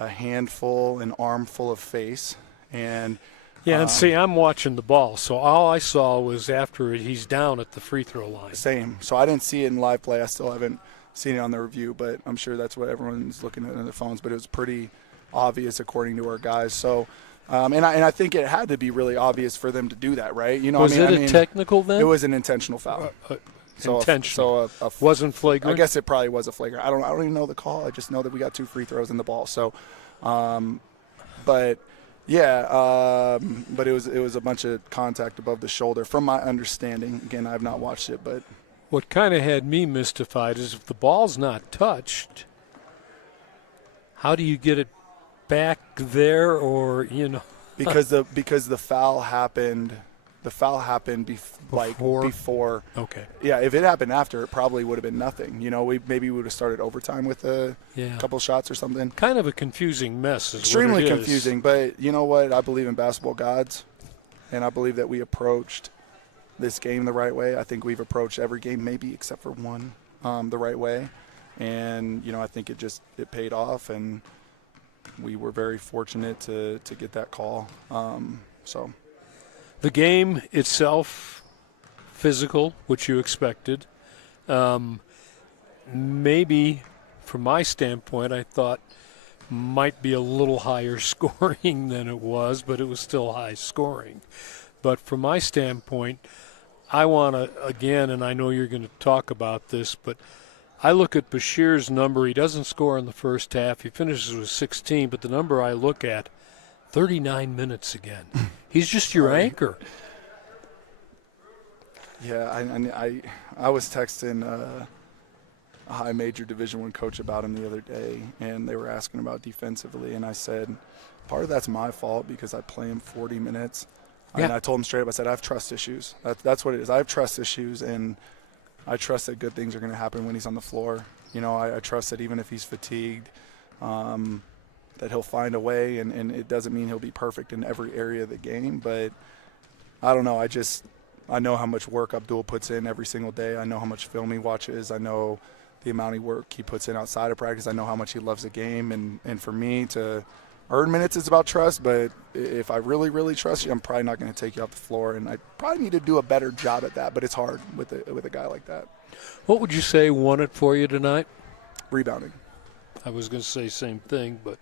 handful, an armful of face, and – yeah, and see, I'm watching the ball, so all I saw was after he's down at the free throw line. Same. So I didn't see it in live play. I still haven't seen it on the review, but I'm sure that's what everyone's looking at on their phones. But it was pretty obvious according to our guys. So, and I think it had to be really obvious for them to do that, right? You know, was it a technical then? It was an intentional foul. Intentional. Wasn't flagrant. I guess it probably was a flagrant. I don't even know the call. I just know that we got 2 free throws in the ball. So, but. Yeah, but it was a bunch of contact above the shoulder, from my understanding. Again, I've not watched it, but what kind of had me mystified is if the ball's not touched, how do you get it back there, or Because the foul happened. The foul happened before. Okay. Yeah, if it happened after, it probably would have been nothing. We would have started overtime with a couple shots or something. Kind of a confusing mess. Extremely confusing, but you know what? I believe in basketball gods, and I believe that we approached this game the right way. I think we've approached every game, maybe except for one, the right way, and I think it paid off, and we were very fortunate to get that call. So. The game itself, physical, which you expected. Maybe, from my standpoint, I thought might be a little higher scoring than it was, but it was still high scoring. But from my standpoint, I want to, again, and I know you're going to talk about this, but I look at Bashir's number. He doesn't score in the first half. He finishes with 16, but the number I look at, 39 minutes again. He's just your anchor. Yeah, I was texting a high major Division I coach about him the other day, and they were asking about defensively, and I said, part of that's my fault because I play him 40 minutes. And I told him straight up, I said, I have trust issues. That's what it is. I have trust issues, and I trust that good things are going to happen when he's on the floor. I trust that even if he's fatigued, that he'll find a way, and it doesn't mean he'll be perfect in every area of the game, but I don't know. I know how much work Abdul puts in every single day. I know how much film he watches. I know the amount of work he puts in outside of practice. I know how much he loves the game, and for me to earn minutes is about trust, but if I really, really trust you, I'm probably not going to take you off the floor, and I probably need to do a better job at that, but it's hard with a guy like that. What would you say won it for you tonight? Rebounding. I was going to say same thing, but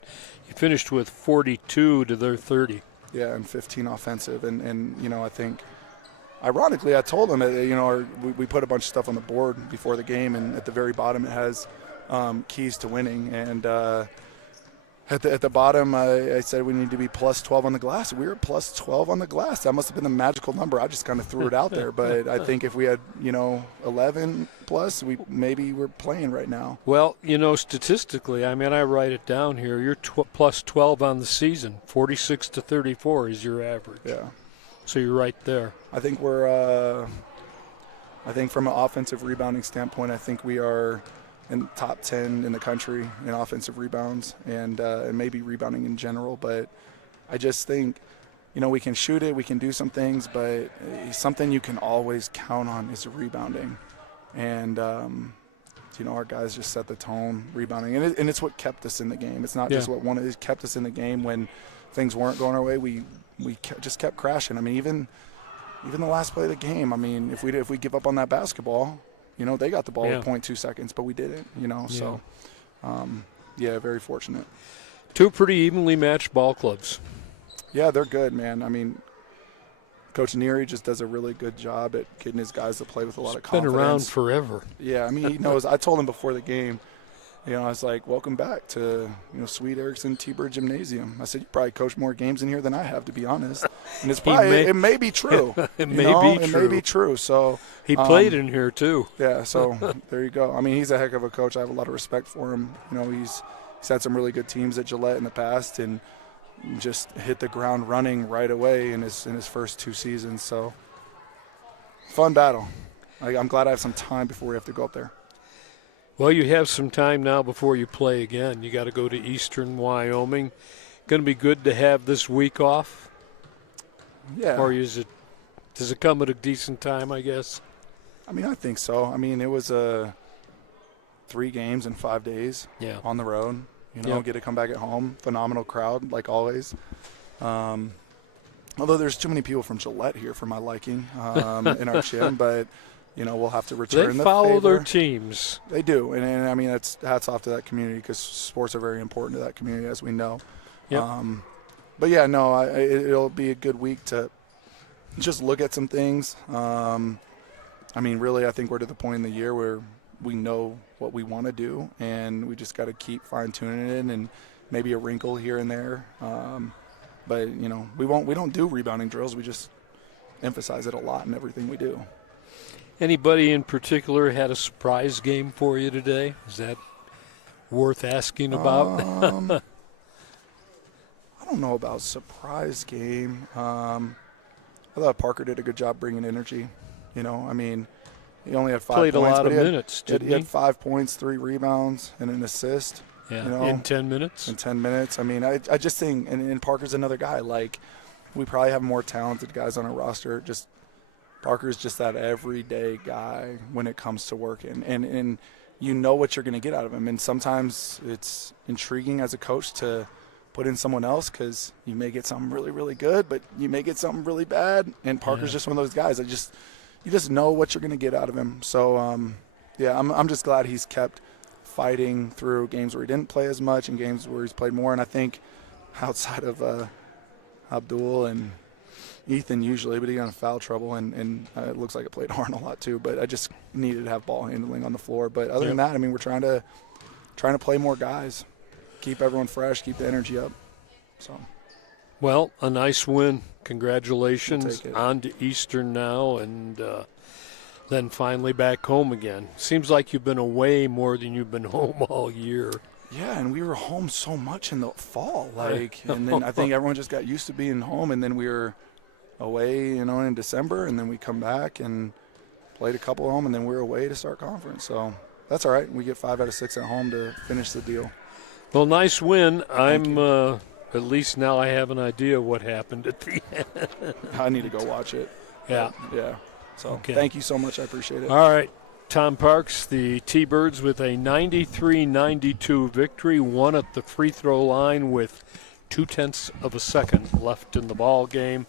you finished with 42 to their 30. Yeah, and 15 offensive. And I think, ironically, I told him, we put a bunch of stuff on the board before the game, and at the very bottom it has keys to winning. And at the bottom, I said we need to be plus 12 on the glass. We were plus 12 on the glass. That must have been the magical number. I just kind of threw it out there. But I think if we had, 11 plus, maybe we're playing right now. Well, statistically, I write it down here. You're plus 12 on the season. 46 to 34 is your average. Yeah. So you're right there. I think from an offensive rebounding standpoint, I think we are in top 10 in the country in offensive rebounds and maybe rebounding in general. But I just think, we can shoot it, we can do some things, but something you can always count on is rebounding. And, our guys just set the tone rebounding. And it's what kept us in the game. It's not just what won it. It kept us in the game when things weren't going our way. We just kept crashing. Even the last play of the game, if we give up on that basketball, they got the ball with 0.2 seconds, but we didn't, So, very fortunate. Two pretty evenly matched ball clubs. Yeah, they're good, man. Coach Neary just does a really good job at getting his guys to play with a lot of confidence. Been around forever. Yeah, he knows. I told him before the game, I was like, welcome back to, Sweet Erickson T-Bird Gymnasium. I said, you probably coached more games in here than I have, to be honest. And it's probably, it may be true. It may be true. So he played in here too. Yeah, so there you go. He's a heck of a coach. I have a lot of respect for him. He's had some really good teams at Gillette in the past and just hit the ground running right away in his first two seasons. So fun battle. I'm glad I have some time before we have to go up there. Well, you have some time now before you play again. You got to go to Eastern Wyoming. Going to be good to have this week off? Yeah. Or does it come at a decent time, I guess? I think so. It was 3 games in 5 days on the road. Get to come back at home. Phenomenal crowd, like always. Although there's too many people from Gillette here for my liking in our gym, but – we'll have to return the favor. They follow their teams. They do. And that's hats off to that community because sports are very important to that community, as we know. Yep. But, it'll be a good week to just look at some things. Really, I think we're to the point in the year where we know what we want to do, and we just got to keep fine-tuning it and maybe a wrinkle here and there. But, we don't do rebounding drills. We just emphasize it a lot in everything we do. Anybody in particular had a surprise game for you today? worth asking about? I don't know about surprise game. I thought Parker did a good job bringing energy. You know, I mean, he only had 5 Played points. a lot of minutes, didn't he had 5 points, 3 rebounds, and an assist. Yeah, you know, in 10 minutes? In 10 minutes. I mean, I just think, and Parker's another guy. Like, we probably have more talented guys on our roster. Just Parker's just that everyday guy when it comes to working. And you know what you're going to get out of him. And sometimes it's intriguing as a coach to put in someone else because you may get something really, really good, but you may get something really bad. And Parker's just one of those guys. You just know what you're going to get out of him. So, I'm just glad he's kept fighting through games where he didn't play as much and games where he's played more. And I think outside of Abdul and Ethan usually, but he got in foul trouble, and it looks like it played Harn a lot too. But I just needed to have ball handling on the floor. But other than that, I mean, we're trying to play more guys, keep everyone fresh, keep the energy up. So, well, a nice win. Congratulations. We'll on to Eastern now, and then finally back home again. Seems like you've been away more than you've been home all year. Yeah, and we were home so much in the fall, and then I think everyone just got used to being home, and then we were away, in December, and then we come back and played a couple home, and then we were away to start conference. So that's all right. We get 5 out of 6 at home to finish the deal. Well, nice win. At least now I have an idea what happened at the end. I need to go watch it. Yeah. Yeah. So okay. Thank you so much. I appreciate it. All right. Tom Parks, the T-Birds with a 93-92 victory, won at the free throw line with 0.2 of a second left in the ball game.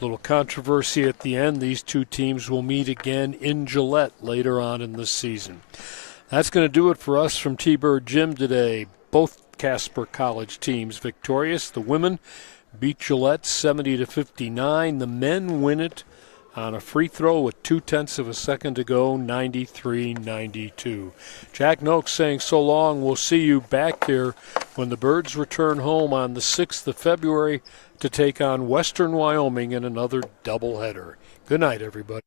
Little controversy at the end. These two teams will meet again in Gillette later on in the season. That's going to do it for us from T-Bird Gym today. Both Casper College teams victorious. The women beat Gillette 70-59. The men win it on a free throw with 0.2 of a second to go, 93-92. Jack Noakes saying so long. We'll see you back here when the Birds return home on the 6th of February to take on Western Wyoming in another doubleheader. Good night, everybody.